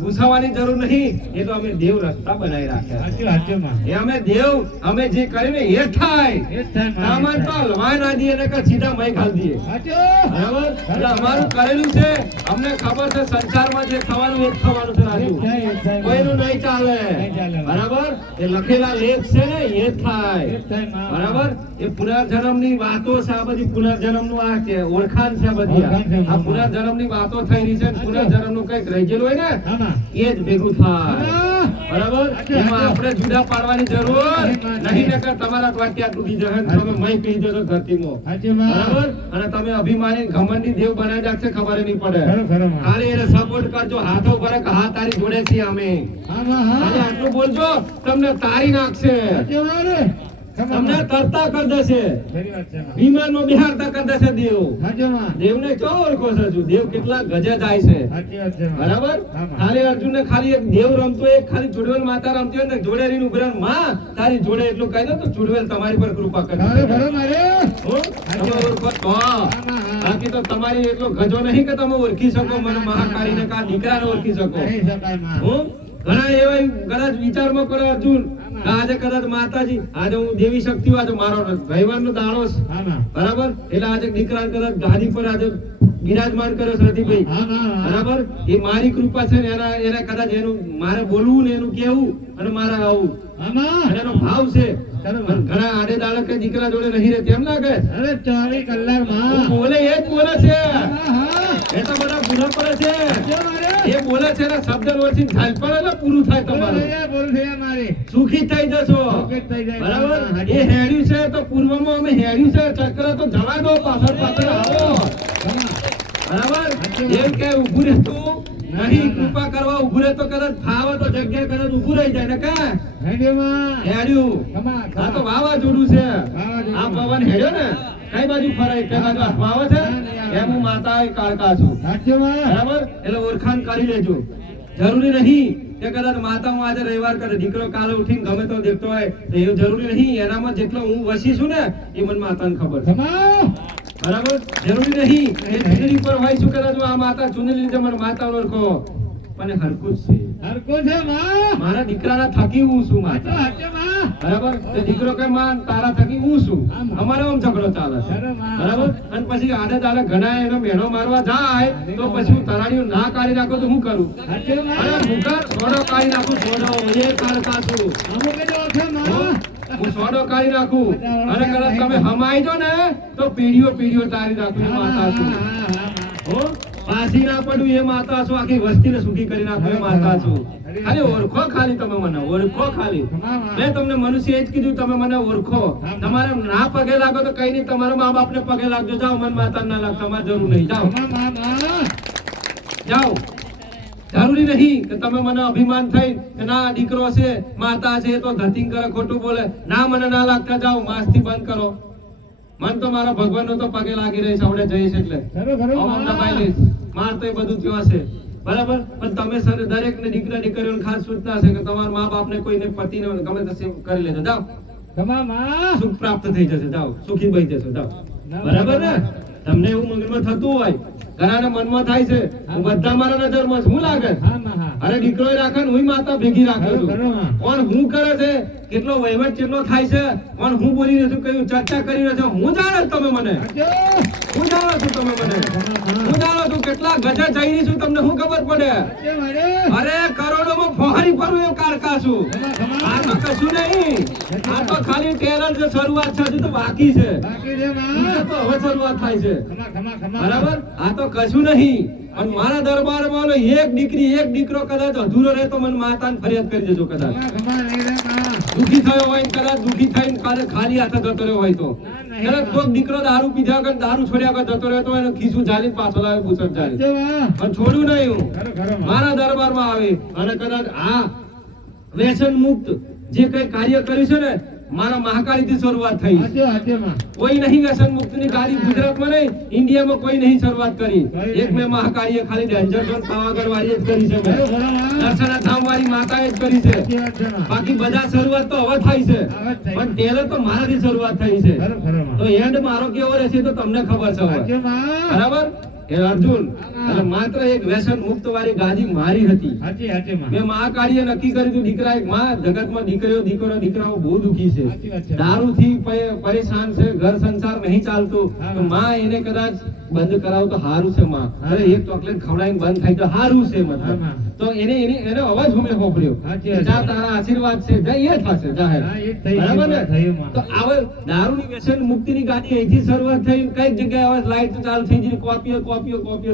ગુસાવાની જરૂર નહીં. એ તો અમે દેવ રસ્તા બનાવી રાખ્યા. હાચું, હાચું, માં. એ અમે દેવ અમે જે કર્યું ને એ થાય. એ જ થાય, માં. સામાન તો હલવાય ના દઈએ ને કે સીધા મય ખાલી દઈએ. હાચું. બરાબર. એટલે અમારું કરેલું છે. અમને ખબર છે સંસારમાં જે થવાનું એ જ થવાનું છે. રાજુ એ જ થાય, કોઈનું નહીં ચાલે. નહીં ચાલે. બરાબર. એ લખેલા લેખ છે ને એ જ એ થાય. જ થાય, માં. બરાબર. એ પુનર્જન્મની વાતો છે. આ બધી પુનર્જન્મનું આ છે ઓળખાણ છે બધી. ઓળખાણ છે, આ પુનર્જન્મની વાતો થઈ રહી છે. પુનર્જન્મનું કંઈક રહી ગયેલું હોય ને આમાં. એ જ ભેગું થાય. બરાબર. એમાં આપણે જુદા પાડવાની જરૂર નહીં. નકર તમારા વાટ્યા તૂટી જશે. તમે મય પી જશો ધરતીમાં. હાચું, માં. બરાબર. અને તમે અભિમાની ઘમંડી દેવ બનાવી નાખશે. ખબર નહીં પડે. ખરો, ખરો, માં. ખાલી એને સપોર્ટ કરજો. હાથો પર કે હા તારી જોડે છીએ અમે. આમાં, હા. ખાલી આટલું બોલજો તમને તારી નાખશે. હાચું, મારે. તમને તરતા કરી દેશે, ખરી વાત છે માં. વિમાનમાં બિહારતા કરી દેશે દેવ. સાચું માં. દેવને કેવો ઓળખો છો હજુ? દેવ કેટલા ગજે જાય છે, સાચી વાત છે માં. બરાબર? હા, માં. ખાલી અર્જુનને ખાલી એક દેવ રમતો, એક ખાલી ચુડવેલ માતા રમતી હોય ને, જોડે રહીને ઉભી રહીને, માં તારી જોડે એટલું કહી દો તો ચુડવેલ તમારી પર કૃપા કરે. ખરો ખરો મારે. હો? તમે ઓળખો તો. બાકી તો તમારી એટલો ગજો નહીં કે તમે ઓળખી શકો મને મહાકાળીને કા દીકરાને ઓળખી શકો. નહીં શકાય માં. હું ઘણા એવા કદાચ વિચારમાં કરે અર્જુન કે આજે કદાચ માતાજી, આજે હું દેવી શક્તિ, આજે મારો રવિવારનો દાડો છે, હા માં. બરાબર? એટલે આજે દીકરા કદાચ ગાદી પર આજે બિરાજમાન કર્યો છે રતિભાઈ, હા માં. બરાબર? એ મારી કૃપા છે ને, એના કદાચ એનું મારે બોલવું ને એનું કેવું અને મારે આવું હા માં. અને એનો ભાવ છે. ખરું પણ માં. ઘણા આડે દાડે કે દીકરા જોડે નહીં રહે તેમ લાગે. અરે 24 કલાક હું માં. બોલે એ જ બોલે છે, હા હા. એ તો બધા ભૂલા પડે છે. સાચું મારે. એ બોલે છે ને શબ્દ ઓછી ઝાલ પડે એટલે પૂરું થાય બોલ તમારું, થયા, બોલ થયા મારે. સુખી થઈ જશો, સુખી થઈ જાય. બરાબર? હા, એ હેડ્યું છે તો પૂર્વમાં અમે હેડ્યું છે, ચક્ર તો જવા દો, પાછળ પાછળ આવો, બરાબર? એમ કે ઊભું રહેતું નહીં, કૃપા કરવા ઊભું રહેતો કદાચ ફાવે તો જગ્યા કદાચ ઊભું રહી જાય ને કા હેડ્યો માં. હેડ્યું. ખમા, ખમા. આ તો વાવાઝોડું છે. વાવાઝોડું. આ પવન હેડ્યો ને કઈ બાજુ ફરાય, કઈ બાજુ હાથમાં આવે છે, એમ હું માતા કાળકા છું, સાચું માં. બરાબર? એટલે ઓળખાણ કરી લેજો. જરૂરી નહીં કે કદાચ માતા હું આજે રવિવાર કરે, દીકરો કાલે ઉઠીને ગમે તો દેખતો હોય તો એવું જરૂરી નહીં. એનામાં જેટલો હું વસી છું ને એ મને માતાને ખબર છે, ખમા. બરાબર? જરૂરી નહીં એ ચૂંટણી પર હોય શું કદાચ આ માતા ચૂંટણી લીધે મને માતા ઓળખો, મને હરકું જ છે. હરખું છે માં. મારા દીકરાના થકી હું છું સાચું, માતા, સાચું માં. બરાબર? તો દીકરો કે માં તારા થકી હું છું, અમારો આમ ઝઘડો ચાલે છે, ખરું માં. બરાબર? અને પછી આડે દાડે ઘણા એનો મેણો મારવા જાય તો પછી હું તરાડીઓ ના કાઢી નાખો તો હું કરું? સાચું માં. અરે ભૂખર સોડો કાઢી નાખું, સોડો એ કાળકા છું, અમુક જ ઓળખે માં. હું સોડો કાઢી નાખું અને કદાચ તમે હમાઈ જો ને તો પીડીઓ પીડીઓ તારી નાખું, એ માતા છું. હો? પાછી ના પડું એ માતા છું, આખી વસ્તીને સુખી કરી નાખું એ માતા છું. ખાલી ઓળખો, ખાલી તમે મને ઓળખો ખાલી. મેં તમને મનુષ્ય એ જ કીધું, તમે મને ઓળખો. તમારે ના પગે લાગો તો કઈ નહીં, તમારા મા બાપને પગે લાગજો, જાઓ. મન માતા ના લાગ, તમારે જરૂર નહીં, જાઓ જાઓ. જરૂરી નહીં કે તમે મને અભિમાન થઈ કે ના દીકરો છે માતા છે એ તો ધતિંગ કરે, ખોટું બોલે, ના મને ના લાગતા, જાઓ. માસથી બંધ કરો. મન તો મારા ભગવાનનો તો પગે લાગી રહીશ, આવડે જઈશ એટલે આમ દબાઈ લઈશ. માર તો એ બધું ત્યાં છે, બરાબર? પણ તમે સર દરેક ને દીકરા દીકરીઓને ખાસ સૂચના છે કે તમારા મા બાપને કોઈને પતિને ગમે તે સેવ કરી લેજો, જાઓ. સુખ પ્રાપ્ત થઈ જશે, જાઓ. સુખી બની જશો, જાઓ. બરાબર ને? તમને એવું મનમાં થતું હોય, ઘણાના મનમાં થાય છે, હું બધા મારા નજરમાં શું લાગે? અરે દીકરો રાખે ને હું માતા ભેગી રાખું છું. કોણ હું કરે છે, કેટલો વહીવટ કેટલો થાય છે, કોણ હું બોલી રહ્યો છું, કયું ચર્ચા કરી રહ્યો છું, હું જાણો છું તમે મને, હું જાણો છું તમે મને, હું જાણો છું કેટલા ગજે જઈ રહી છું, તમને શું ખબર પડે? અરે કરોડોમાં ફોહારી ફરું એવું કારકા છું. આ તો કશું નહીં, આ તો ખાલી ટેલર જે શરૂઆત છે, હજુ તો બાકી છે, આ તો હવે શરૂઆત થાય છે, બરાબર? આ તો કશું નહીં. અને મારા દરબારમાં ઓલો એક દીકરી એક દીકરો કદાચ અધૂરો રહે તો મને માતાને ફરિયાદ કરી દેજો. કદાચ દુખી થયો હોય ને, કદાચ દુખી થઈને કદાચ ખાલી હાથે જતો રહ્યો હોય તો, કદાચ કોઈ દીકરો દારૂ પીધા વગર દારૂ છોડ્યા વગર જતો રહ્યો તો એને ખીસું ઝાલી પાછો લાવે, પૂછડ ઝાલી, પણ છોડ્યું નહીં હું. મારા દરબારમાં આવે અને કદાચ આ વ્યસન મુક્ત જે કઈ કાર્ય કર્યું છે ને, મારા મહાકાળી થી શરૂઆત થઈ. કોઈ નહીં વ્યસન મુક્ત ની કાર્ય ગુજરાતમાં નહીં, ઇન્ડિયામાં કોઈ નહીં શરૂઆત કરી. એક મેં મહાકાળીએ ખાલી ડેન્જર ઝોન પાવાગઢ વાળી જ કરી છે, દર્શના ધામ વાળી માતાએ જ કરી છે. બાકી બધા શરૂઆત તો હવે થાય છે, પણ ટેલર તો મારાથી શરૂઆત થઈ છે. તો એન્ડ મારો કેવો રહેશે તો તમને ખબર છે હવે, બરાબર? એ અર્જુન એટલે માત્ર એક વ્યસન મુક્ત વાળી ગાદી મારી હતી. મેં મહાકાળીએ નક્કી કર્યું હતું, દીકરા એક માં જગતમાં દીકરીઓ દીકરાઓ બહુ દુખી છે, દારૂથી પરેશાન છે, ઘર સંસાર નહીં ચાલતું, તો માં એને કદાચ બંધ કરાવ તો હારું છે. માં અરે એક ચોકલેટ ખવડાવીને બંધ થાય તો હારું છે, મતલબ તો એને અવાજ અમે હોપર્યો, જા તારા આશીર્વાદ છે, જા એ થશે જાહેર, બરાબર ને? તો આવે દારૂની વ્યસન મુક્તિની ગાદી અહીંથી શરૂઆત થઈ, કઈક જગ્યાએ હવે લાઈટ ચાલુ થઈ ગઈ, કોપીઓ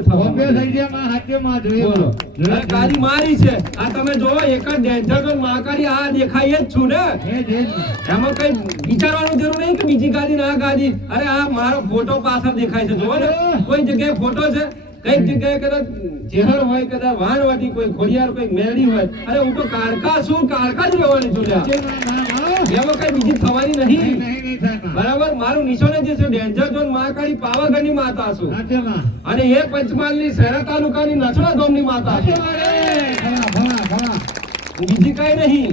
થવા બોલો. અરે ગાદી મારી છે, આ તમે જોવો એક જ ડેન્જર ઝોન મહાકાળી આ દેખાય જ છું ને, એમાં કઈ વિચારવાનું જરૂર નહીં કે બીજી ગાદી ના ગાદી. અરે આ મારો ફોટો પાછળ દેખાય છે, જોવો ને, કોઈ જગ્યાએ ફોટો છે, કઈક જગ્યાએ કદાચ ચેહર હોય, કદાચ વાનવાટી, કોઈ ખોડિયાર, કોઈ મેરડી હોય. અરે હું તો કાળકા છું, કાળકા જ રહેવાની છું. એમાં કઈ બીજી થવાની નહીં. નહીં થાય માં. બરાબર, મારું નિશાન જ છે ડેન્જર ઝોન મહાકાળી પાવાગઢની માતા છું સાચે માં. અને એ પંચમહાલની શહેરા તાલુકાની નસડા ગામની માતા સાચે છું. માં રે. ખમા, ખમા, ખમા. બીજી કઈ નહીં.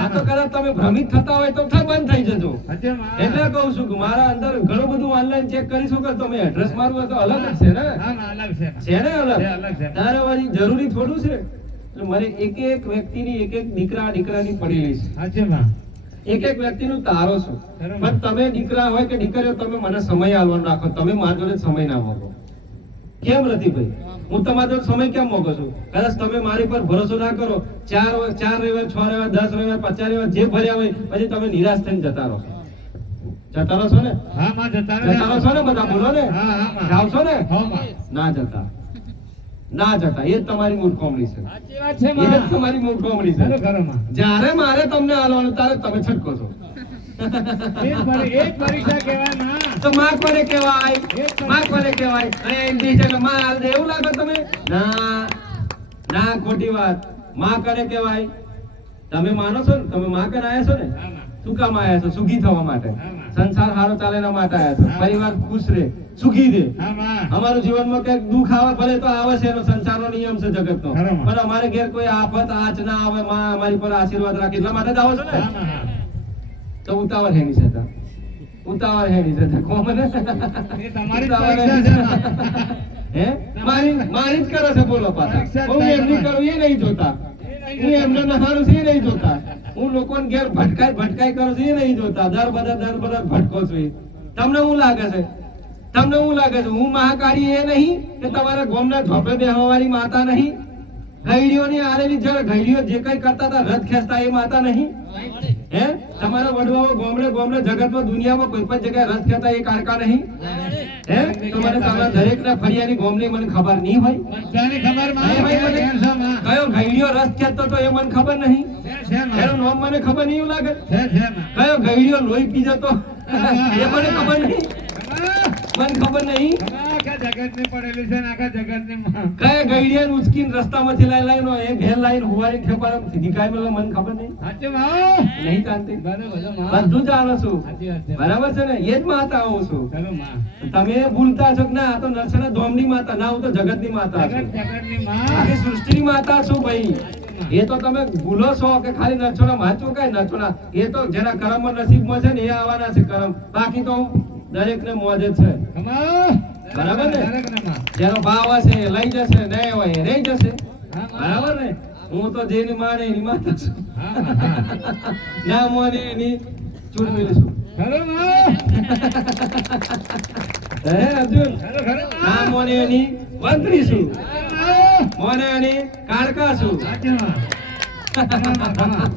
આ તો કદાચ તમે ભ્રમિત થતા હોય તો બંધ થઈ જજો. સાચે માં. એટલે કહું છું કે મારા અંદર ઘણું બધું ઓનલાઈન ચેક કરી શકો. તમે એડ્રેસ મારું હોય તો અલગ જ છે ને. હા માં, અલગ છે. છે ને અલગ. છે, અલગ છે. તારે વળી જરૂરી થોડું છે. એટલે મારે એક એક વ્યક્તિની એક એક દીકરાની પડેલી છે. સાચે માં. એક એક વ્યક્તિનું તારો છું. બરાબર. પણ તમે દીકરા હોય કે દીકરીઓ તમે મને સમય આલવાનો રાખો. તમે મારા જોડે સમય ના માંગો. કેમ રતિભાઈ? હું તમારા જોડે સમય કેમ માંગુ છું? કદાચ તમે મારી પર ભરોસો ના કરો, 4 રવિવાર 6 રવિવાર 10 રવિવાર 50 રવિવાર જે ભર્યા હોય પછી તમે નિરાશ થઈને જતા રહો. જતા રહો છો ને? હા માં, જતા રહે. જતા રહો છો ને? બધા બોલો ને. હા, હા માં. જાવ છો ને? હા માં. ના જતા. એ જ તમારી મૂર્ખોમણી છે. સાચી વાત છે એ જ માં. તમારી મૂર્ખોમણી છે. ખરો, ખરો માં. જ્યારે મારે તમને આલવાનું ત્યારે તમે છટકો છો. એ જ પરીક્ષા કહેવાય માં. તો માં કોને કહેવાય? માં કોને કહેવાય? અને એમ કહે છે કે માં હાલ દે, એવું લાગે તમે? ના, ખોટી વાત. માં કોને કહેવાય? તમે માનો છો ને? તમે માં કને આયા છો ને? હા માં. શું કામ આયા છો? સુખી થવા માટે. હા માં. સંસાર સારો ચાલે એના માટે આયા છો. હા. પરિવાર ખુશ રહે, સુખી રહે. હા માં. અમારું જીવનમાં કઈક દુઃખ આવે ભલે તો આવે છે, એનો સંસારનો નિયમ છે જગતનો. ખરું. પણ અમારે ઘેર કોઈ આફત આંચ ના આવે. માં અમારી પર આશીર્વાદ રાખે એટલા માટે જ આવો છો ને? હા માં, હા. તો ઉતાવળ હેની છે તા. ઉતાવળ હેની છે તા. કોણ મને? એ તમારી જ ઉતાવળ પરીક્ષા હેની છે છે. માં. હે? મારી જ કરે છે બોલો પાછા. પરીક્ષા જ હું થાય એમની તમારી. કરું એ નહીં જોતા. હું એમને નહારું છું એ નહીં જોતા. હું લોકોને ઘેર ભટકાઈ કરું છું એ નહીં જોતા. દર બધા ભટકો છું એ. તમને શું લાગે છે? તમને શું લાગે છે? હું મહાકાળી એ નહીં કે તમારા ગામના ઝોપે બેહવાવાળી માતા નહીં? ગઈડીઓની આલેલી જરા ગઈડીઓ જે કઈ કરતા હતા રથ ખેંચતા એ માતા નહીં? હે? તમારા વડવાઓ ગામડે જગતમાં દુનિયામાં કોઈ પણ જગ્યાએ રથ ખેંચતા એ કારકા નહીં? હે? તમારે તમારા દરેકના ફળિયાની ગામની મને ખબર નહીં હોય? બધાની ખબર માં. નહીં હોય મને? કેમ છે માં? કયો ગઈડીઓ રથ ખેંચતો તો એ મને ખબર નહીં? છે માં. એનું નામ મને ખબર નહીં એવું લાગે? છે માં. કયો ગઈડીઓ લોહી પી જતો એ મને ખબર નહીં? ખમા. મને ખબર નહીં? ખમા, આખા જગતની પડેલી છે ને આખા જગતની માં. કયા ગઈડીયાને ઉચકીને રસ્તામાંથી લાઈનો એ ઘેર લાઈન હુવારી ઠેપારા દીકાય મને મને ખબર નહીં? સાચું માં. નહીં તાનતી. બરાબર છે માં. બધું જાણો છું. સાચી વાત છે. બરાબર છે ને? એ જ માતા આવું છું. ચલો માં. તમે ભૂલતા છો કે ના આ તો નરસણા ધામની માતા, ના હું તો જગતની માતા છું. જગતની માં. આખી સૃષ્ટિની માતા છું ભાઈ. એ તો તમે ભૂલો છો કે ખાલી નરસોણા વાંચો કઈ નરસોણા. એ તો જેના કર્મમાં નસીબમાં છે ને એ આવવાના છે કર્મ. બાકી તો દરેકને મોજ જ છે. ખમા. બરાબર ને? દરેકને માં. જેનો ભાવ હશે એ લઈ જશે, નહીં હોય એ રહી જશે. હા માં. બરાબર ને? હું તો જેની માને એની માતા છું. હા માં, હા. ના મોને એની ચૂડવેલી છું. ખરો માં. હે અર્જુન? ખરો, ખરો માં. ના મોને એની મંત્રી છું. હા. મોને એની કાળકા છું. સાચું માં. ખમા, ખમા.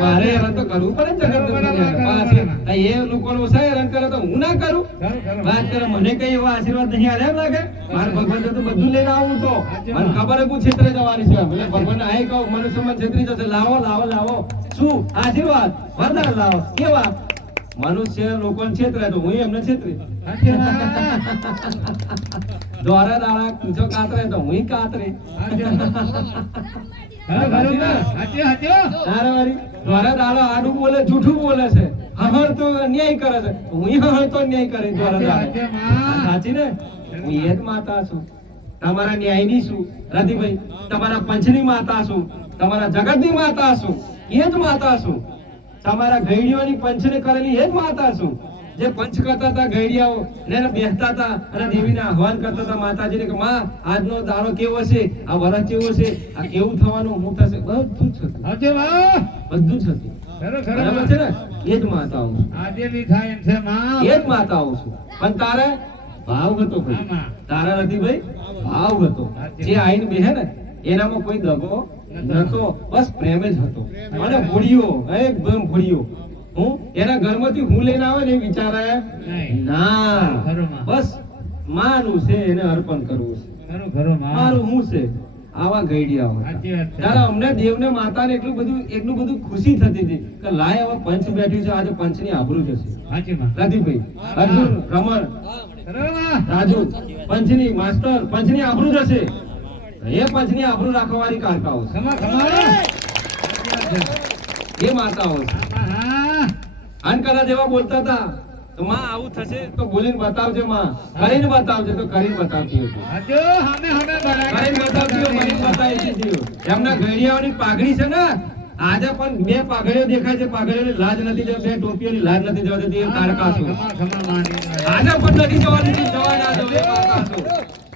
મારે હેરાન તો કરવું પડે ને જગતને પાછી. એ લોકોને ઓછા હેરાન કરે તો હું ના કરું? ખરો, ખરો. વાત કરે મને કઈ એવા આશીર્વાદ નહીં આલે એમ લાગે? મારે ભગવાન તો બધું લઈને આવું તો મને ખબર છે હું છેતરે જવાની છે. એટલે ભગવાનને આઈ કહું મનુષ્યમાં છેતરી જશે. લાવો શું આશીર્વાદ વરદાન લાવો. કેવા મનુષ્ય લોકોને છેતરે તો હું એમને છેતરી. સાચું માં. દોરા દાડા કૂચો કાતરે તો હું કાતરે. સાચું માં. ખરો, ખરો માં. સાચું, સાચું. તારે વાળી દોરા દાડા આડું બોલે જૂઠું બોલે છે. હહર તો ન્યાય કરે છે. હું હહર તો ન્યાય કરે દોરા દાડા. સાચું માં. સાચી ને? હું એ જ માતા છું. તમારા ન્યાયની છું રતિભાઈ. તમારા પંચની માતા છું. તમારા જગતની માતા છું. એ જ માતા છું. તમારા ગઈડીઓની પંચને કરેલી એ જ માતા છું. જે પંચ કરતા હતા ગઈડિયાઓ ને એને બેસતા હતા અને દેવીને આહવાન કરતા હતા માતાજીને કે માં આજનો દાડો કેવો છે, આ વરસ કેવો છે, આ કેવું થવાનું, હું થશે, બધું જ થતું. સાચું માં. બધું જ થતું. ખરો, ખરો બરાબર માં. છે ને? એ જ માતાઓ છું. આજે બી થાય એમ છે માં. એ જ માતાઓ છું. પણ તારે ભાવ હતો ભાઈ. આમાં. તારા નથી ભાઈ, ભાવ હતો. જે આઈને બેહે ને એનામાં કોઈ દગો નતો, બસ પ્રેમ જ હતો. અને ભૂડિયો એકદમ ભૂડિયો. હું એના ઘરમાંથી હું લઈને આવે ને એ વિચારાય નહીં. ના, ખરું. બસ માનું છે એને અર્પણ કરવું છે. ખરો, ખરો માં. મારું હું છે આવા ગઈડિયા હતા. સાચી વાત છે. ત્યારે અમને દેવને માતાને એટલું બધું ખુશી થતી હતી કે લાય હવે પંચ બેઠ્યું છે, આજે પંચની આબરૂ જશે. સાચી માં. રાધીભાઈ, અર્જુન, રમણ, ખરો માં. રાજુ, પંચની માસ્ટર, પંચની આબરૂ જશે. એ પંચની આબરૂ રાખવાવાળી કારકાઓ છે. ખમા, ખમા. સાચી વાત છે. એ માતાઓ છે. હા અન કદાચ એવા બોલતા હતા તો માં આવું થશે તો બોલીને બતાવજે માં, કરીને બતાવજે તો કરીને બતાવતી હતી. હજુ હમે બરાબર કરીને બતાવતી હોય, કરીને બતાવી દીધી હોય. એમના ઘડિયાળની પાઘડી છે ને આજે પણ બે પાઘડીઓ દેખાય છે, પાઘડીઓની લાજ નથી જવા, બે ટોપીઓની લાજ નથી જવા દેતી, એ તારકા છો. ખમા માની આજે પણ નથી જવા દેતી, જવા ના દો, એ માતા છો.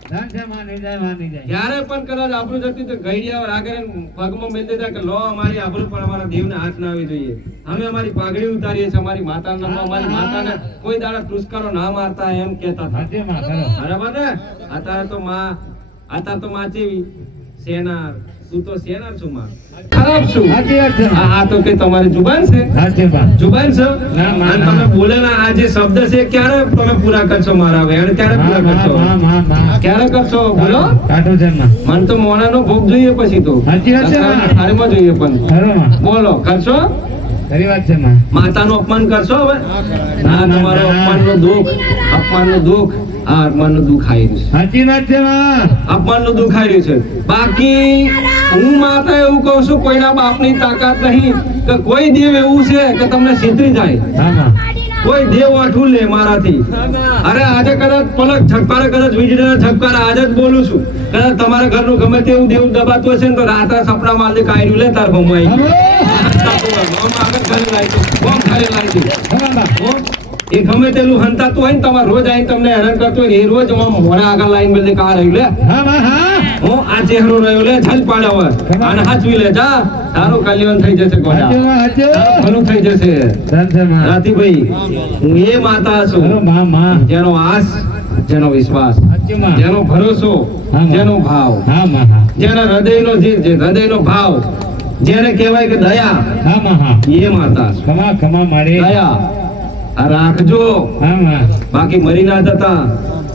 ધન છે માની જાય જ્યારે પણ કદાચ આબરૂ જતી તો ઘડિયાળ આગળ પગમાં મેલ દેતા કે લો અમારી આબરૂ પણ અમારા દેવને હાથ ના આવી જોઈએ. અમે અમારી પાઘડી ઉતારીએ છીએ, અમારી માતાના નામમાં અમારી માતાને કોઈ દાડા તુસ્કારો ના મારતા એમ કહેતા હતા. હજુ માં કરો બરાબર ને? અત્યારે તો માં જેવી સેનાર, તું તો સેનાર છું માં, ખરાબ છું. સાચી વાત છે આ તો કે તમારી જુબાન છે, સાચી વાત જુબાન છે. ના, ના, અને તમે બોલેલા આ જે શબ્દ છે ક્યારે તમે પૂરા કરશો મારા વેણ, ક્યારે પૂરા કરશો, ક્યારે કરશો બોલો? કાઢો છે માં મન તો મોણાનો ભોગ જોઈએ પછી તો સાચી વાત છે માં. થાળીમાં જોઈએ પણ ખરો માં બોલો કરશો? ખરી વાત છે માં માતાનું અપમાન કરશો હવે? ના, તમારો અપમાનનું દુઃખ આ અપમાનનું દુઃખ આવી રહ્યું છે, સાચી વાત છે માં અપમાનનું દુઃખ આવી રહ્યું છે. બાકી હું માતા એવું કહું છું, કોઈના બાપની તાકાત નહીં કે કોઈ દેવ એવું છે કે તમને છેતરી જાય. હા માં કોઈ દેવ આઠું લે મારાથી. અરે આજે કદાચ પલક ઝબકારે, કદાચ વીજળીના ઝબકારે આજે જ બોલું છું, કદાચ તમારા ઘરનું ગમે તેવું દેવ દબાતું હશે ને તો રાત્રે સપનામાં આજે કાઢ્યું લે તાર ભમાઈ એ ગમે તેલું હંતાતું હોય ને તમારે રોજ આવીને તમને હેરાન કરતું હોય ને એ રોજ મોડા આગળ લાઈન બદલે કા રહ્યું લે હા માં હા હું આ ચહેરો રહ્યો લે છલ પાડે હોય અને હાચવી લે જા, તારું કલ્યાણ થઈ જશે ગોડા, હજુ માં હજુ તારું ભલું થઈ જશે. ધન છે માં રાતીભાઈ હું એ માતા ખરો છું માં માં જેનો આસ, જેનો વિશ્વાસ, હજુ માં જેનો ભરોસો, હા. જેનો ભાવ, હા માં હા જેના હૃદયનો ભાવ, જેને કહેવાય કે દયા, હા માં હા એ માતા છે. ખમા મારે દયા આ રાખજો, હા માં બાકી મરી ના જતા,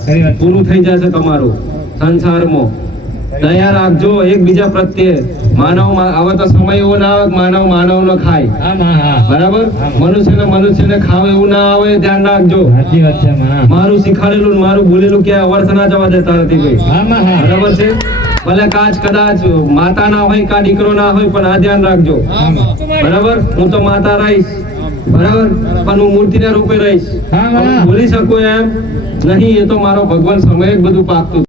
ખરી વાત પૂરું થઈ જશે તમારું સંસારમાં. દયા રાખજો એકબીજા પ્રત્યે. હવે તો સમય એવો ના આવે કે માનવ નો ખાય, હા માં હા બરાબર? મનુષ્યને ખાવ એવું ના આવે, ધ્યાન રાખજો. સાચી વાત છે માં મારું શીખાડેલું ને મારું બોલેલું ક્યાં અવર્થ ના જવા દેતા નથી ભાઈ, હા માં હા બરાબર છે? ભલે કદાચ માતા ના હોય કા દીકરો ના હોય પણ આ ધ્યાન રાખજો, હા માં બરાબર? હું તો માતા રહીશ, બરાબર, પણ હું મૂર્તિના રૂપે રહીશ, હા, પણ હું બોલી શકું એમ નહીં. એ તો મારો ભગવાન સમય જ બધું પાકતું